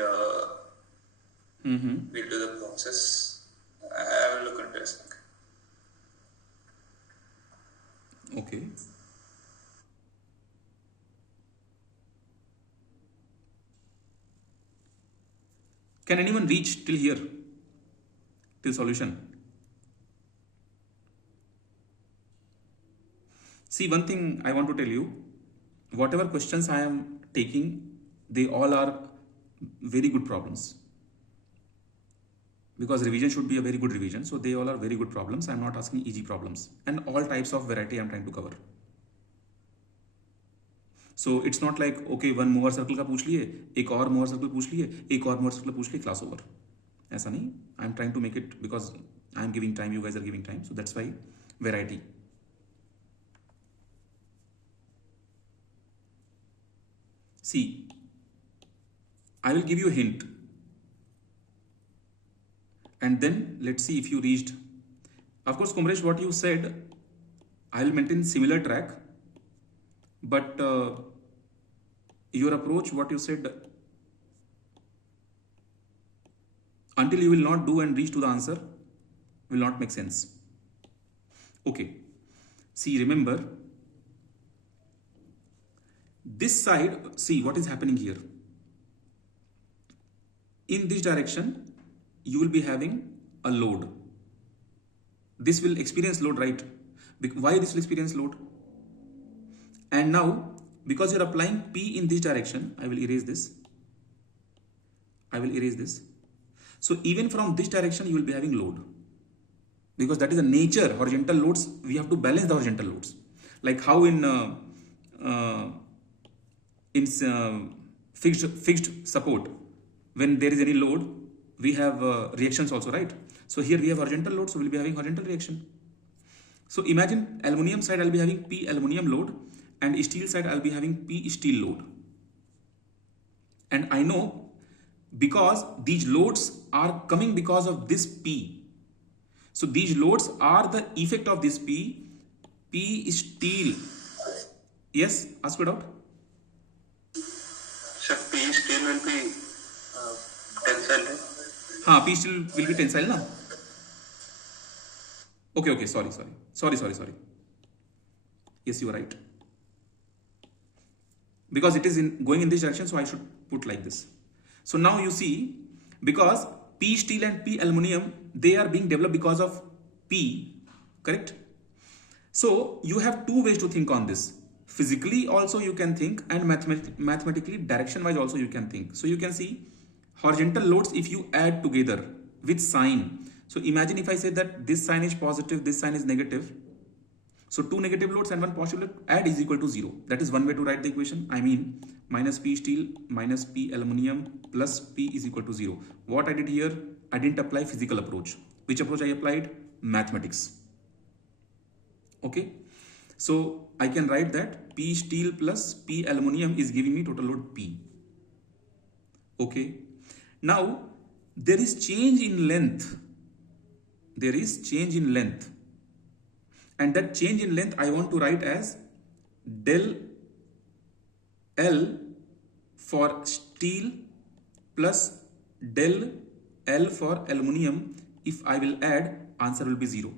we'll do the process. I will look into this. Okay. Can anyone reach till here? Till solution? See, one thing I want to tell you, whatever questions I am taking, they all are very good problems. Because revision should be a very good revision. So they all are very good problems. I am not asking easy problems. And all types of variety I am trying to cover. So it's not like, okay, one Mohr circle का पूछ लिए, एक और Mohr circle पूछ लिए, एक और Mohr circle पूछ लिए, class over. ऐसा नहीं. I'm trying to make it because I'm giving time, you guys are giving time. So that's why variety. See, I will give you a hint. And then let's see if you reached. Of course, Kumresh, what you said, I will maintain similar track. But your approach, what you said, until you will not do and reach to the answer, will not make sense. Okay. See, remember, this side, see what is happening here. In this direction, you will be having a load. This will experience load, right? Why this will experience load? And now, because you are applying P in this direction, I will erase this. I will erase this. So even from this direction, you will be having load. Because that is the nature, horizontal loads, we have to balance the horizontal loads. Like how in fixed support, when there is any load, we have reactions also, right? So here we have horizontal load, so we will be having horizontal reaction. So imagine aluminum side, I will be having P aluminum load, and steel side I'll be having P steel load. And I know because these loads are coming because of this P. So these loads are the effect of this P. P steel. Yes, ask it out. So P steel will be tensile. हाँ, P steel will be tensile, na? Okay, sorry. Yes, you are right. Because it is going in this direction, so I should put like this. So now you see, because P steel and P aluminum, they are being developed because of P, correct? So you have two ways to think on this. Physically also you can think, and mathematically direction wise also you can think. So you can see horizontal loads if you add together with sign. So imagine if I say that this sign is positive, this sign is negative. So two negative loads and one positive load add is equal to 0. That is one way to write the equation. I mean minus P steel minus P aluminum plus P is equal to 0. What I did here, I didn't apply physical approach. Which approach I applied? Mathematics. Okay. So I can write that P steel plus P aluminium is giving me total load P. Okay. Now there is change in length. There is change in length. And that change in length I want to write as del L for steel plus del L for aluminium. If I will add, answer will be 0.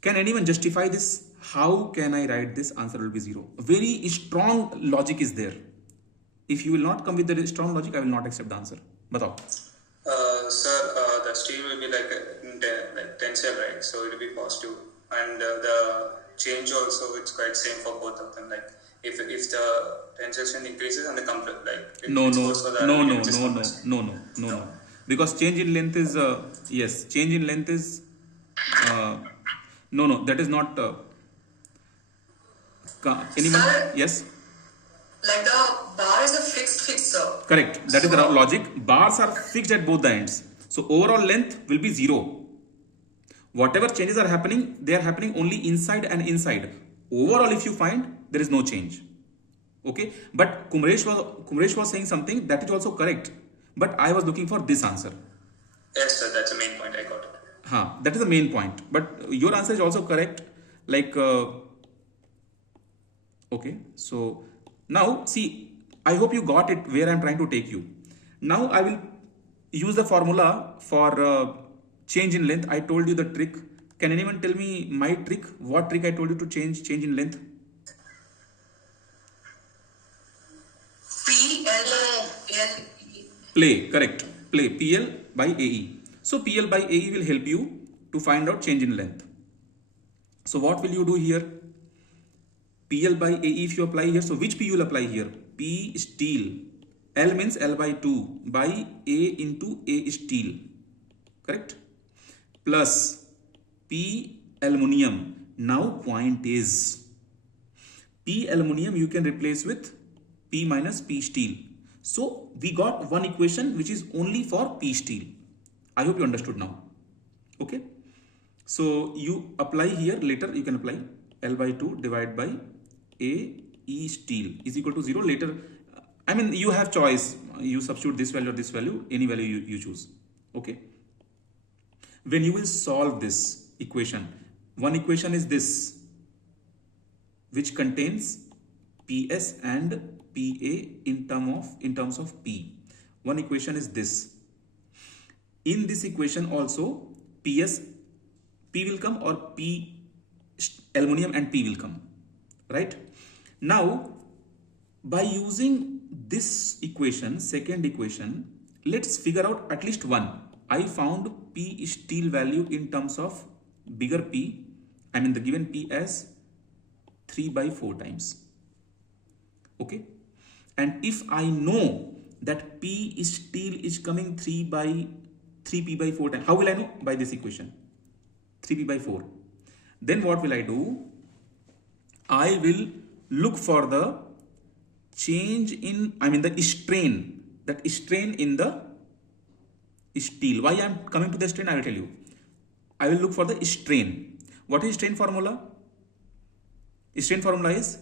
Can anyone justify this? How can I write this? Answer will be 0. Very strong logic is there. If you will not come with the strong logic, I will not accept the answer. Batao. Sir, the steel will be like tensile, right? So it will be positive, and the change also it's quite same for both of them. Like if the tensile strength increases and the comfort, like No. No. Because change in length is yes, change in length is no. That is not. Anyone? Sir, Yes. like the bar is a fixed sir. Correct. That is the logic. Bars are fixed at both the ends. So overall length will be 0. Whatever changes are happening, they are happening only inside and inside. Overall, if you find, there is no change. Okay. But Kumresh was saying something that is also correct. But I was looking for this answer. Yes, sir. That's the main point. I got it. That is the main point. But your answer is also correct. Like, okay. So now see, I hope you got it where I am trying to take you. Now I will use the formula for change in length. I told you the trick. Can anyone tell me my trick? What trick I told you to change in length? Play, correct. Play PL by AE. So PL by AE will help you to find out change in length. So what will you do here? PL by AE if you apply here. So which P you will apply here? P steel. L means L by 2 by A into A steel. Correct? Plus P aluminium. Now point is P aluminium you can replace with P minus P steel. So we got one equation which is only for P steel. I hope you understood now. Okay. So you apply here, later you can apply L by 2 divided by A E steel is equal to 0. Later, I mean you have choice. You substitute this value or this value, any value you choose. Okay. When you will solve this equation, one equation is this which contains PS and PA in terms of P. One equation is this. In this equation also P will come, or P aluminium and P will come, right? Now by using this equation, second equation, let's figure out at least one. I found P steel value in terms of bigger P, I mean the given P as 3 by 4 times. Okay. And if I know that P steel is coming 3P by 4 times, how will I know? By this equation, 3P by 4. Then what will I do? I will look for the change in, I mean the strain, that strain in the steel. Why I am coming to the strain, I will tell you. I will look for the strain. What is strain formula? Strain formula is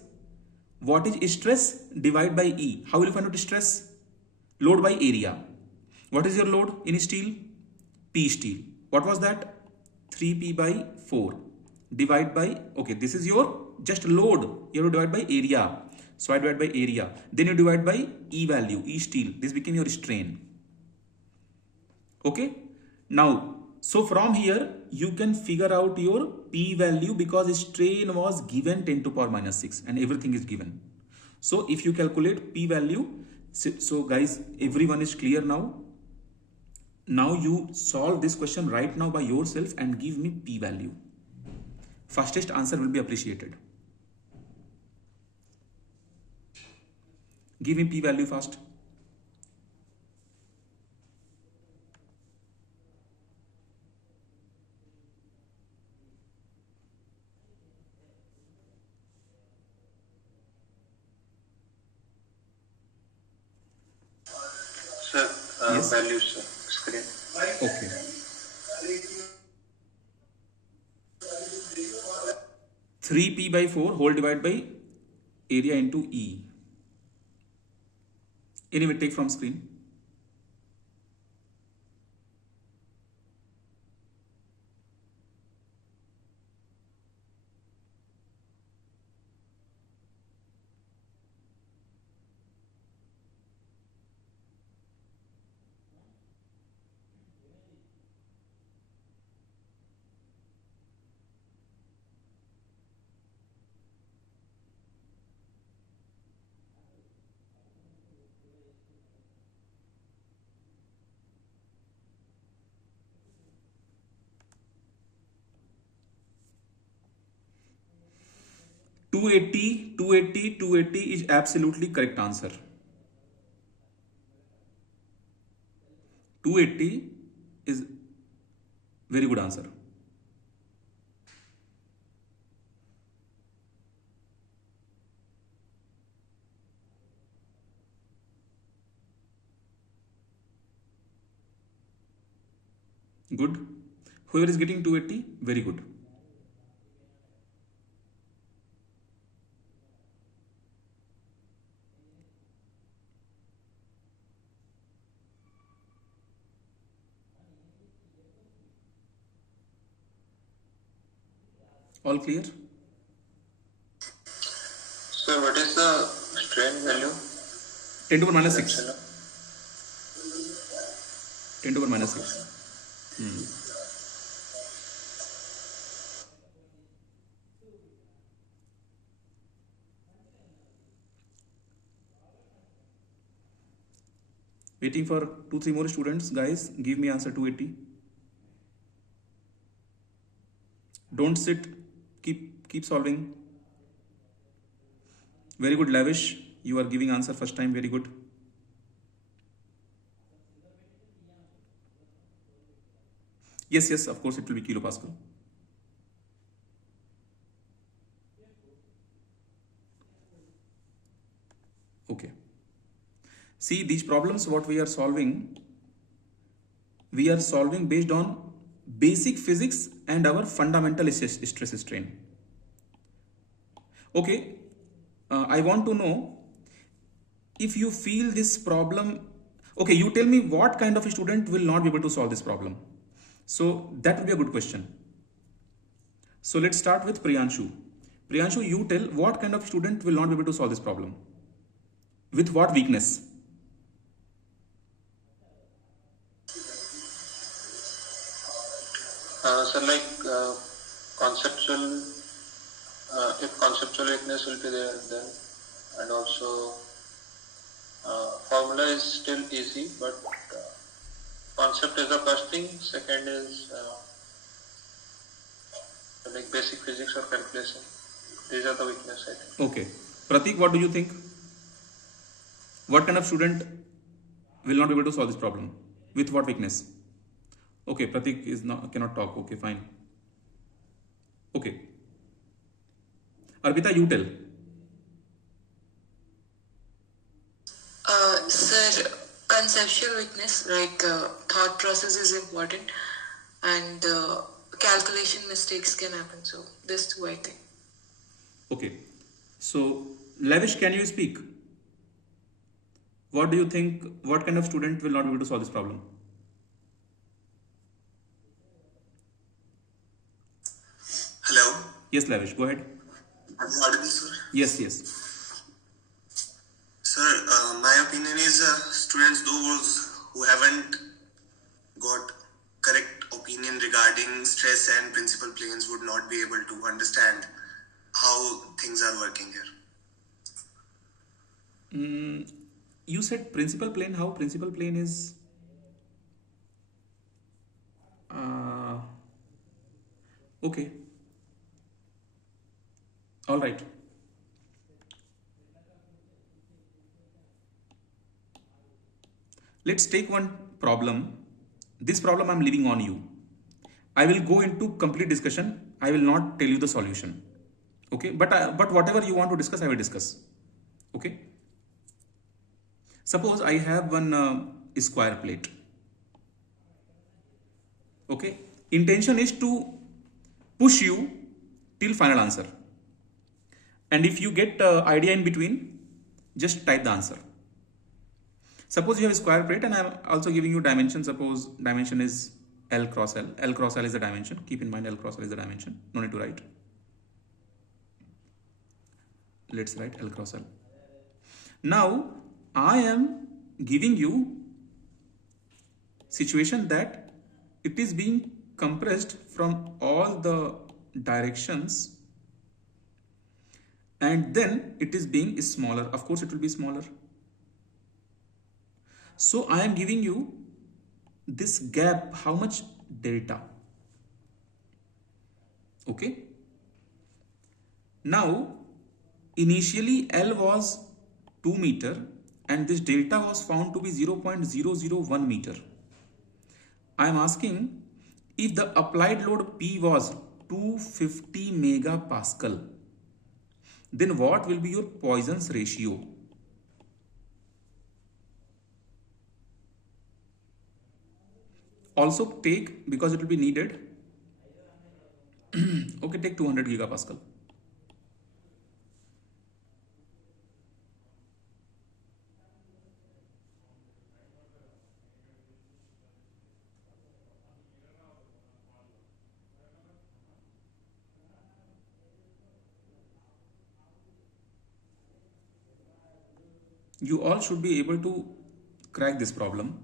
what is stress divided by E. How will you find out stress? Load by area. What is your load in steel? P steel. What was that? 3P by 4 divide by, okay, this is your just load. You have to divide by area. So I divide by area. Then you divide by E value, E steel. This became your strain. Okay. Now, so from here you can figure out your P value because strain was given 10 to power minus 6 and everything is given. So if you calculate P value, so guys, everyone is clear now. Now you solve this question right now by yourself and give me P value. Fastest answer will be appreciated. Give me P value fast. Sir, Yes. values, sir. Screen. Okay. 3p/4 whole divided by area into E. Anyway, take from screen. Two eighty is absolutely correct answer. 280 is very good answer. Good. Whoever is getting 280, very good. All clear? So what is the strain value? 10 to the minus 6. 10 to the minus 6. Waiting for 2-3 more students. Guys, give me answer 280. Don't sit. Keep solving. Very good, Lavish. You are giving answer first time. Very good. Yes, of course it will be kilopascal. Okay. See, these problems what we are solving based on basic physics and our fundamental stress strain. Okay, I want to know if you feel this problem. Okay, you tell me what kind of a student will not be able to solve this problem. So that will be a good question. So let's start with Priyanshu. Priyanshu, you tell what kind of student will not be able to solve this problem. With what weakness? So like conceptual, if conceptual weakness will be there, then, and also formula is still easy, but concept is the first thing. Second is like basic physics or calculation. These are the weakness, I think. Okay. Pratik, what do you think? What kind of student will not be able to solve this problem? With what weakness? Okay, Pratik cannot talk. Okay, fine. Okay. Arpita, you tell. Sir, conceptual weakness, like thought process is important, and calculation mistakes can happen. So this two, I think. Okay. So, Lavish, can you speak? What do you think? What kind of student will not be able to solve this problem? Hello. Yes, Lavish, go ahead. Am I audible, sir? Yes. Sir, my opinion is students, those who haven't got correct opinion regarding stress and principal planes would not be able to understand how things are working here. You said principal plane. How principal plane is? Okay. All right. Let's take one problem. This problem I'm leaving on you. I will go into complete discussion. I will not tell you the solution. Okay, but whatever you want to discuss, I will discuss. Okay. Suppose I have one square plate. Okay, intention is to push you till final answer, and if you get idea in between, just type the answer. Suppose you have a square plate and I am also giving you dimension. Suppose dimension is L cross L. L cross L is the dimension. Keep in mind L cross L is the dimension. No need to write. Let's write L cross L. Now I am giving you situation that it is being compressed from all the directions, and then it is being smaller. Of course it will be smaller. So I am giving you this gap, how much delta. Okay. Now initially L was 2 meter and this delta was found to be 0.001 meter. I am asking if the applied load P was 250 megapascal, then what will be your Poisson's ratio? Also take, because it will be needed, okay, take 200 gigapascal. You all should be able to crack this problem.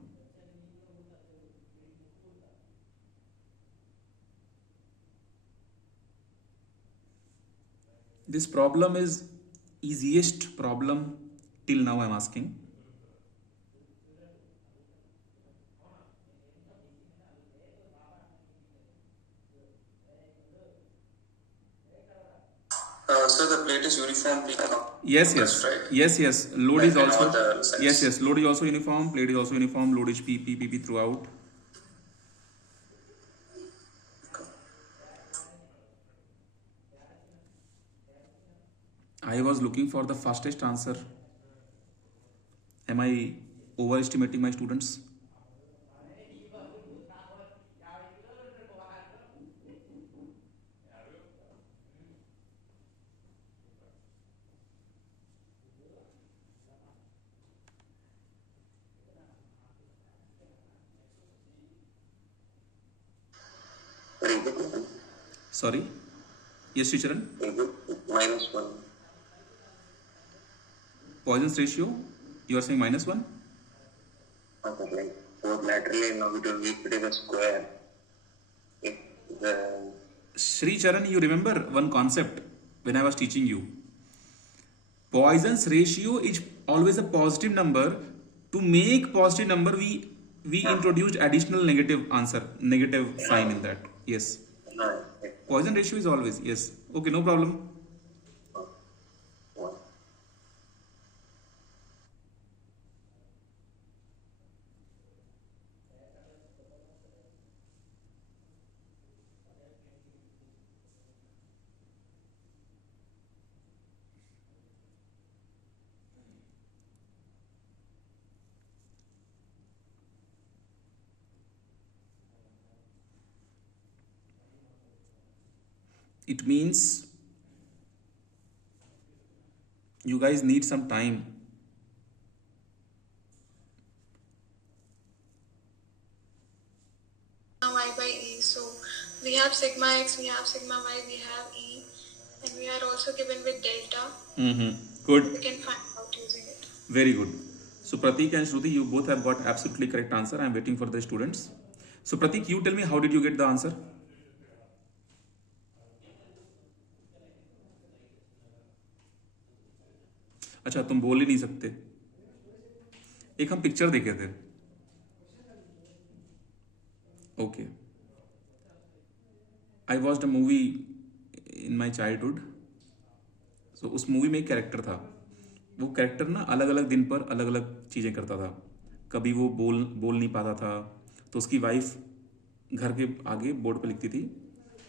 This problem is easiest problem till now I am asking. So the plate is uniformly Yes. right? Yes. Load is Like in also all the sides. yes. Load is also uniform. Plate is also uniform. Load is P throughout. I was looking for the fastest answer. Am I overestimating my students? Sorry. Yes, Sricharan. -1. Poisson's ratio. You are saying -1. Okay, like both laterally now it will be it is a square. If the Sri Charan, you remember one concept when I was teaching you. Poisson's ratio is always a positive number. To make positive number, we introduced additional negative answer, negative sign in that. Yes. Poisson ratio is always yes. Okay, no problem. It means you guys need some time. Y by E. So we have sigma x, we have sigma y, we have E, and we are also given with delta. Good. We can find out using it. Very good. So Pratik and Shruti, you both have got absolutely correct answer. I am waiting for the students. So Pratik, you tell me, how did you get the answer? अच्छा, तुम बोल ही नहीं सकते. एक हम picture देखे थे. Okay. I watched a movie in my childhood. So उस मूवी में एक कैरेक्टर था. वो कैरेक्टर ना अलग अलग दिन पर अलग अलग चीज़ें करता था. कभी वो बोल नहीं पाता था, तो उसकी वाइफ घर के आगे बोर्ड पे लिखती थी.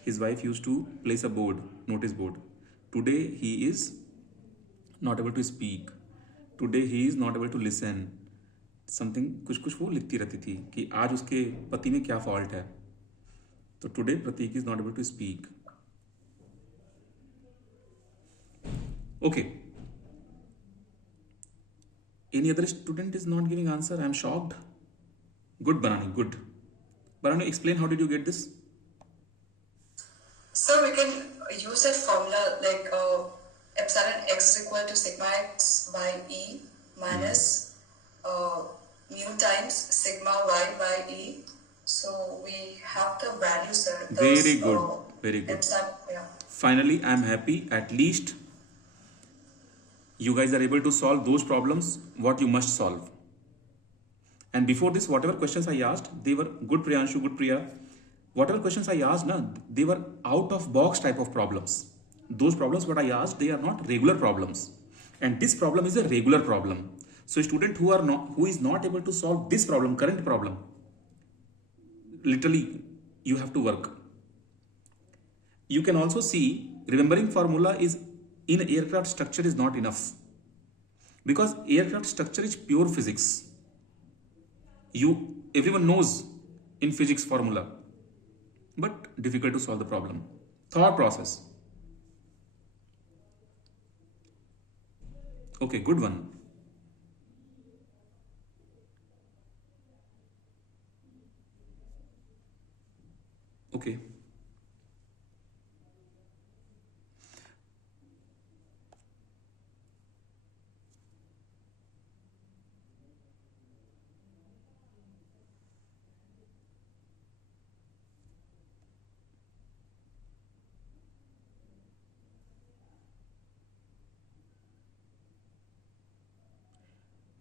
His wife used to place a board, notice board. Today he is not able to speak. Today he is not able to listen. Something कुछ वो लिखती रहती थी कि आज उसके पति में क्या फॉल्ट है. So today Pratik is not able to speak. Okay. Any other student is not giving answer? I am shocked. Good, Barani, good. Barani, explain how did you get this? So we can use that formula like epsilon x is equal to sigma x by E minus mu times sigma y by E. So we have the values there. Very good. Very good. Epsilon, yeah. Finally, I am happy. At least you guys are able to solve those problems what you must solve. And before this, whatever questions I asked, they were good, Priyanshu, good, Priya. Whatever questions I asked, they were out of box type of problems. Those problems what I asked, they are not regular problems. And this problem is a regular problem. So a student who is not able to solve this problem, current problem, literally you have to work. You can also see remembering formula is in aircraft structure is not enough, because aircraft structure is pure physics. Everyone knows in physics formula, but difficult to solve the problem. Thought process. Okay, good one. Okay.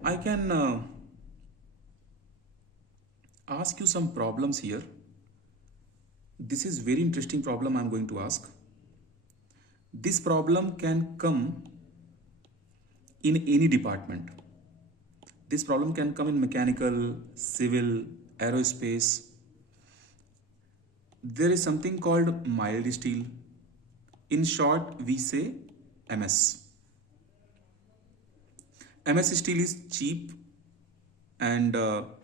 I can ask you some problems here. This is very interesting problem I'm going to ask. This problem can come in any department. This problem can come in mechanical, civil, aerospace. There is something called mild steel. In short, we say MS. MS steel is cheap, and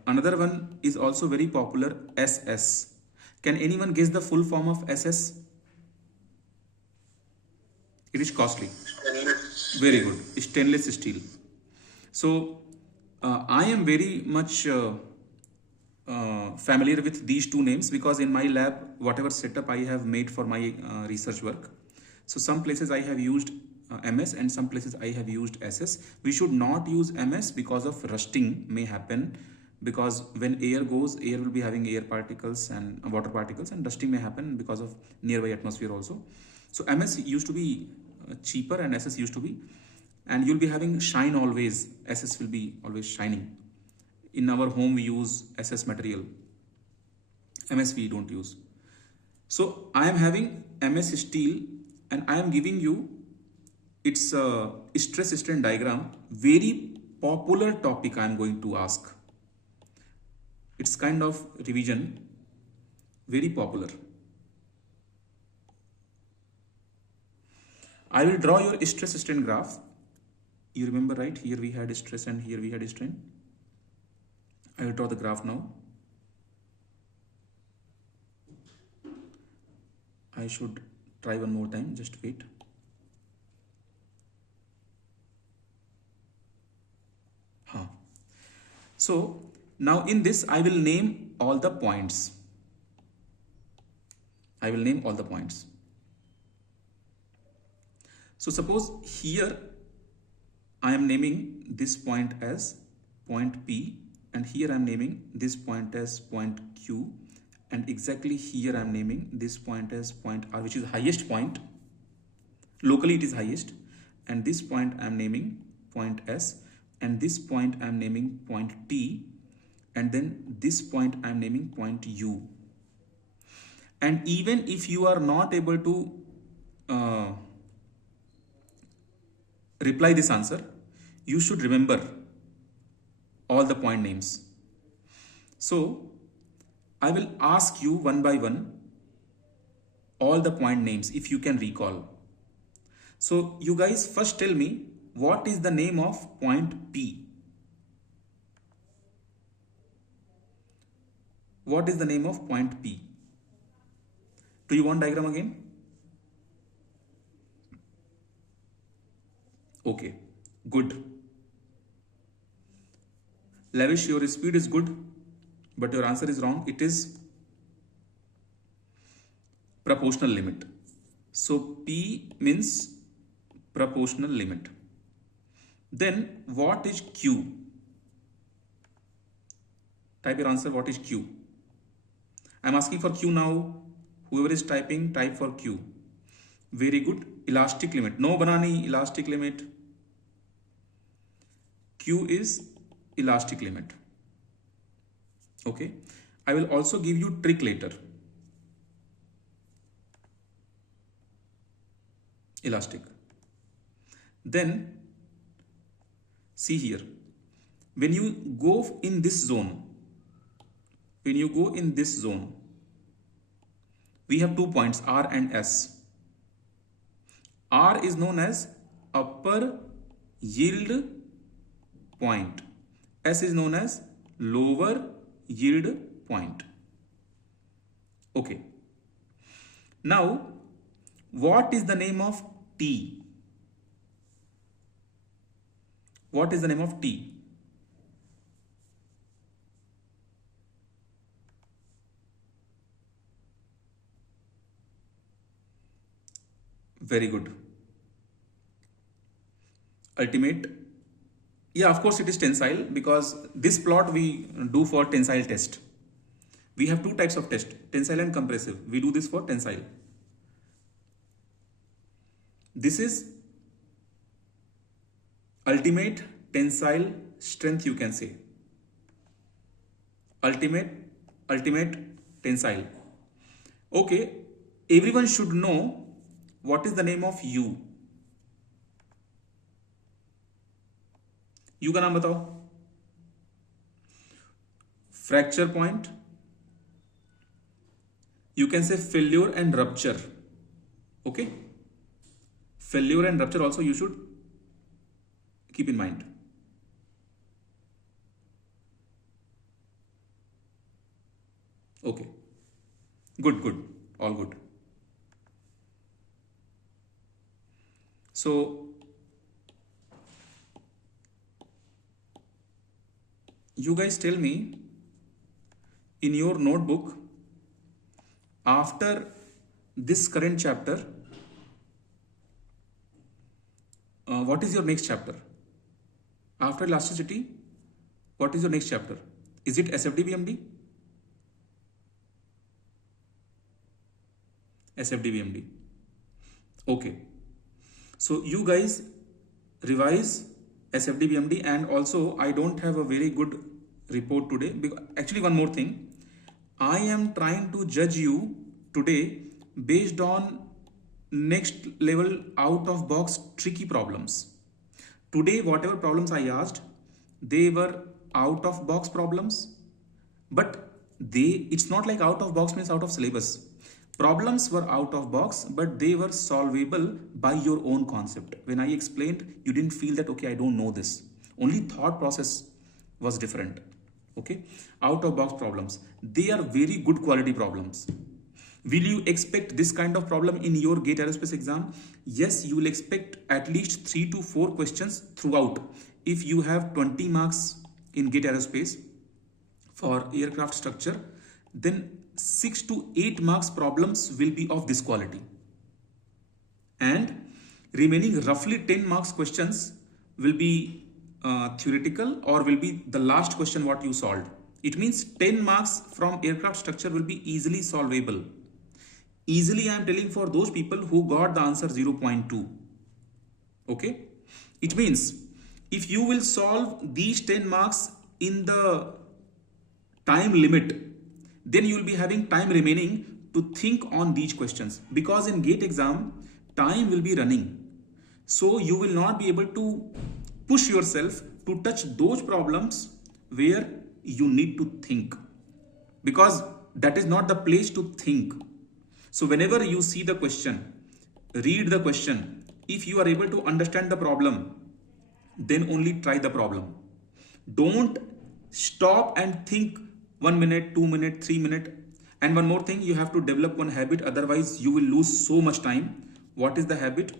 another one is also very popular, SS. Can anyone guess the full form of SS? It is costly. Very good. Stainless steel. So I am very much familiar with these two names, because in my lab, whatever setup I have made for my research work, so some places I have used MS and some places I have used SS. We should not use MS because of rusting may happen, because when air goes, air will be having air particles and water particles, and rusting may happen because of nearby atmosphere also. So MS used to be cheaper and SS used to be, and you'll be having shine always. SS will be always shining. In our home we use SS material, MS we don't use. So I am having MS steel, and I am giving you its stress strain diagram. Very popular topic I am going to ask. It's kind of revision, very popular. I will draw your stress strain graph. You remember, right? Here we had stress and here we had strain. I will draw the graph now. I should try one more time, just wait. So now in this I will name all the points. I will name all the points. So suppose here I am naming this point as point P, and here I am naming this point as point Q, and exactly here I am naming this point as point R, which is highest point. Locally it is highest, and this point I am naming point S, and this point I am naming point T, and then this point I am naming point U. And even if you are not able to reply this answer, you should remember all the point names. So I will ask you one by one all the point names if you can recall. So you guys first tell me, what is the name of point P? What is the name of point P? Do you want diagram again? Okay, good. Lavish, your speed is good, but your answer is wrong. It is proportional limit. So P means proportional limit. Then what is Q? Type your answer. What is Q? I'm asking for Q now. Whoever is typing, type for Q. Very good. Elastic limit. No banani elastic limit. Q is elastic limit. Okay. I will also give you trick later. Elastic. Then see here. When you go in this zone, we have 2 points, R and S. R is known as upper yield point. S is known as lower yield point. Okay. Now, what is the name of T? What is the name of T? Very good. Ultimate. Yeah, of course it is tensile, because this plot we do for tensile test. We have 2 types of test, tensile and compressive. We do this for tensile. This is ultimate tensile strength, you can say. Ultimate tensile. Okay, everyone should know what is the name of U. U का नाम बताओ. Fracture point. You can say failure and rupture. Okay. Failure and rupture also you should keep in mind. Okay. Good. All good. So, you guys tell me in your notebook, after this current chapter, what is your next chapter? After elasticity, what is your next chapter? Is it SFD-BMD? SFD-BMD. Okay. So you guys revise SFD-BMD, and also I don't have a very good report today. Actually, one more thing. I am trying to judge you today based on next level out of box tricky problems. Today, whatever problems I asked, they were out of box problems, but it's not like out of box means out of syllabus. Problems were out of box, but they were solvable by your own concept. When I explained, you didn't feel that, okay, I don't know this. Only thought process was different. Okay, out of box problems. They are very good quality problems. Will you expect this kind of problem in your GATE Aerospace exam? Yes, you will expect at least 3 to 4 questions throughout. If you have 20 marks in GATE Aerospace for aircraft structure, then 6 to 8 marks problems will be of this quality. And remaining roughly 10 marks questions will be theoretical, or will be the last question what you solved. It means 10 marks from aircraft structure will be easily solvable. Easily I am telling for those people who got the answer 0.2. Okay. It means if you will solve these 10 marks in the time limit, then you will be having time remaining to think on these questions, because in GATE exam time will be running. So you will not be able to push yourself to touch those problems where you need to think, because that is not the place to think. So whenever you see the question, read the question. If you are able to understand the problem, then only try the problem. Don't stop and think 1 minute, 2 minutes, 3 minutes. And one more thing, you have to develop one habit, otherwise you will lose so much time. What is the habit?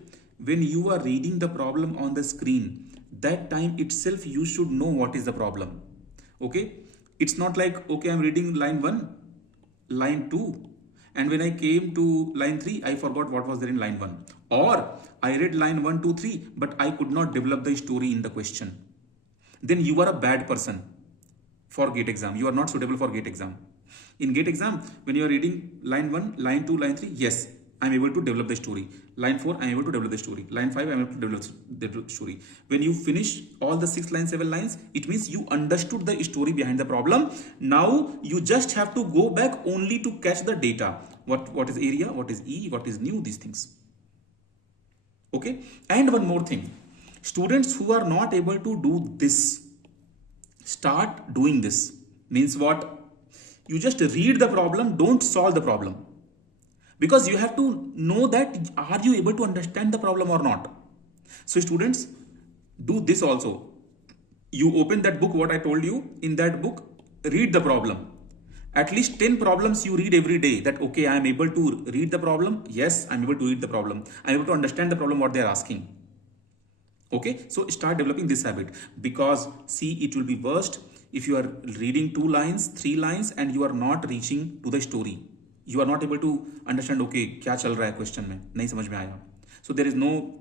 When you are reading the problem on the screen, that time itself you should know what is the problem. Okay, it's not like, okay, I'm reading line 1, line 2, and when I came to line 3, I forgot what was there in line 1. Or I read line 1, 2, 3, but I could not develop the story in the question. Then you are a bad person for GATE exam. You are not suitable for GATE exam. In GATE exam, when you are reading line 1, line 2, line 3, yes, I am able to develop the story. Line 4, I am able to develop the story. Line 5, I am able to develop the story. When you finish all the 6 lines, 7 lines, it means you understood the story behind the problem. Now you just have to go back only to catch the data. What is area, what is E, what is nu, these things. Okay. And one more thing, students who are not able to do this, start doing this. Means what? You just read the problem, don't solve the problem. Because you have to know that are you able to understand the problem or not. So students, do this also. You open that book, what I told you, in that book, read the problem. At least 10 problems you read every day, that okay, I am able to read the problem. Yes, I am able to read the problem. I am able to understand the problem, what they are asking. Okay, so start developing this habit, because see, it will be worst if you are reading 2 lines, 3 lines and you are not reaching to the story. You are not able to understand, okay, क्या चल रहा है question में, नहीं समझ में आया. So there is no,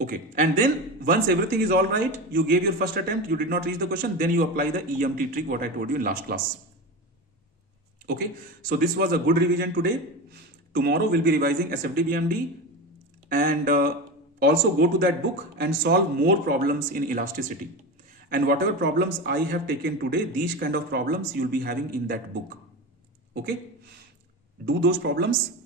okay. And then once everything is all right, you gave your first attempt, you did not reach the question, then you apply the EMT trick, what I told you in last class. Okay, so this was a good revision today. Tomorrow we'll be revising SFD BMD, and also go to that book and solve more problems in elasticity. And whatever problems I have taken today, these kind of problems you will be having in that book. Okay, do those problems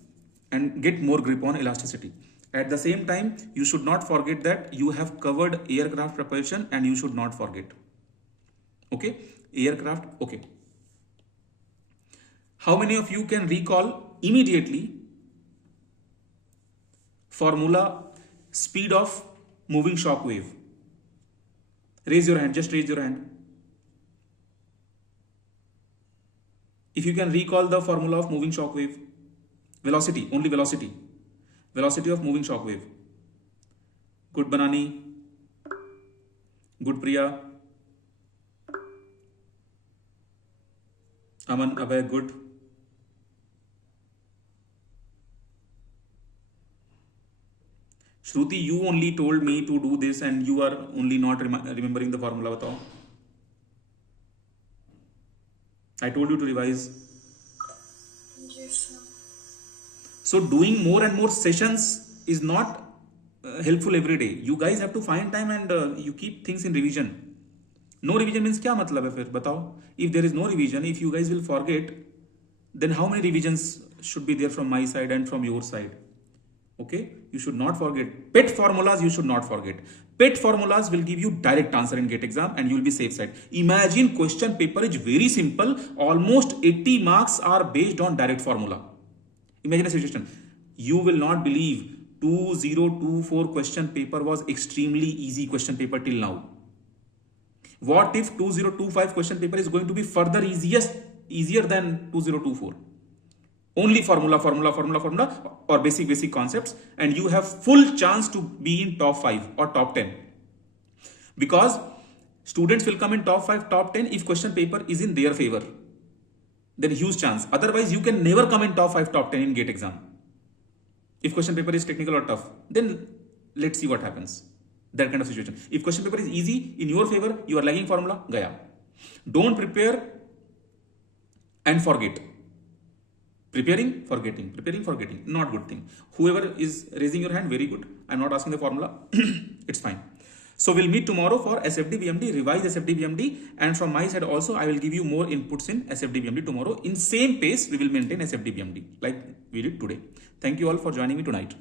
and get more grip on elasticity. At the same time, you should not forget that you have covered aircraft propulsion, and you should not forget. Okay, aircraft. Okay, how many of you can recall immediately formula speed of moving shock wave? Raise your hand, just raise your hand. If you can recall the formula of moving shock wave, velocity, only velocity, velocity of moving shock wave. Good Banani, good Priya, Aman, Abhay, good. Shruti, you only told me to do this and you are only not remembering the formula. Batao. I told you to revise. Yes, sir. So doing more and more sessions is not helpful every day. You guys have to find time and you keep things in revision. No revision means क्या मतलब है फिर बताओ? If there is no revision, if you guys will forget, then how many revisions should be there from my side and from your side? Okay, you should not forget. PET formulas you should not forget. PET formulas will give you direct answer in GATE exam and you will be safe side. Imagine question paper is very simple. Almost 80 marks are based on direct formula. Imagine a situation. You will not believe 2024 question paper was extremely easy question paper till now. What if 2025 question paper is going to be further easier than 2024? Only formula or basic concepts, and you have full chance to be in top 5 or top 10. Because students will come in top 5, top 10 if question paper is in their favor. Then huge chance. Otherwise, you can never come in top 5, top 10 in GATE exam. If question paper is technical or tough, then let's see what happens. That kind of situation. If question paper is easy, in your favor, you are lagging formula, gaya. Don't prepare and forget. Preparing, forgetting, not good thing. Whoever is raising your hand, very good. I'm not asking the formula. It's fine. So we'll meet tomorrow for SFD BMD, revise SFD BMD, and from my side also, I will give you more inputs in SFD BMD tomorrow. In same pace, we will maintain SFD BMD like we did today. Thank you all for joining me tonight.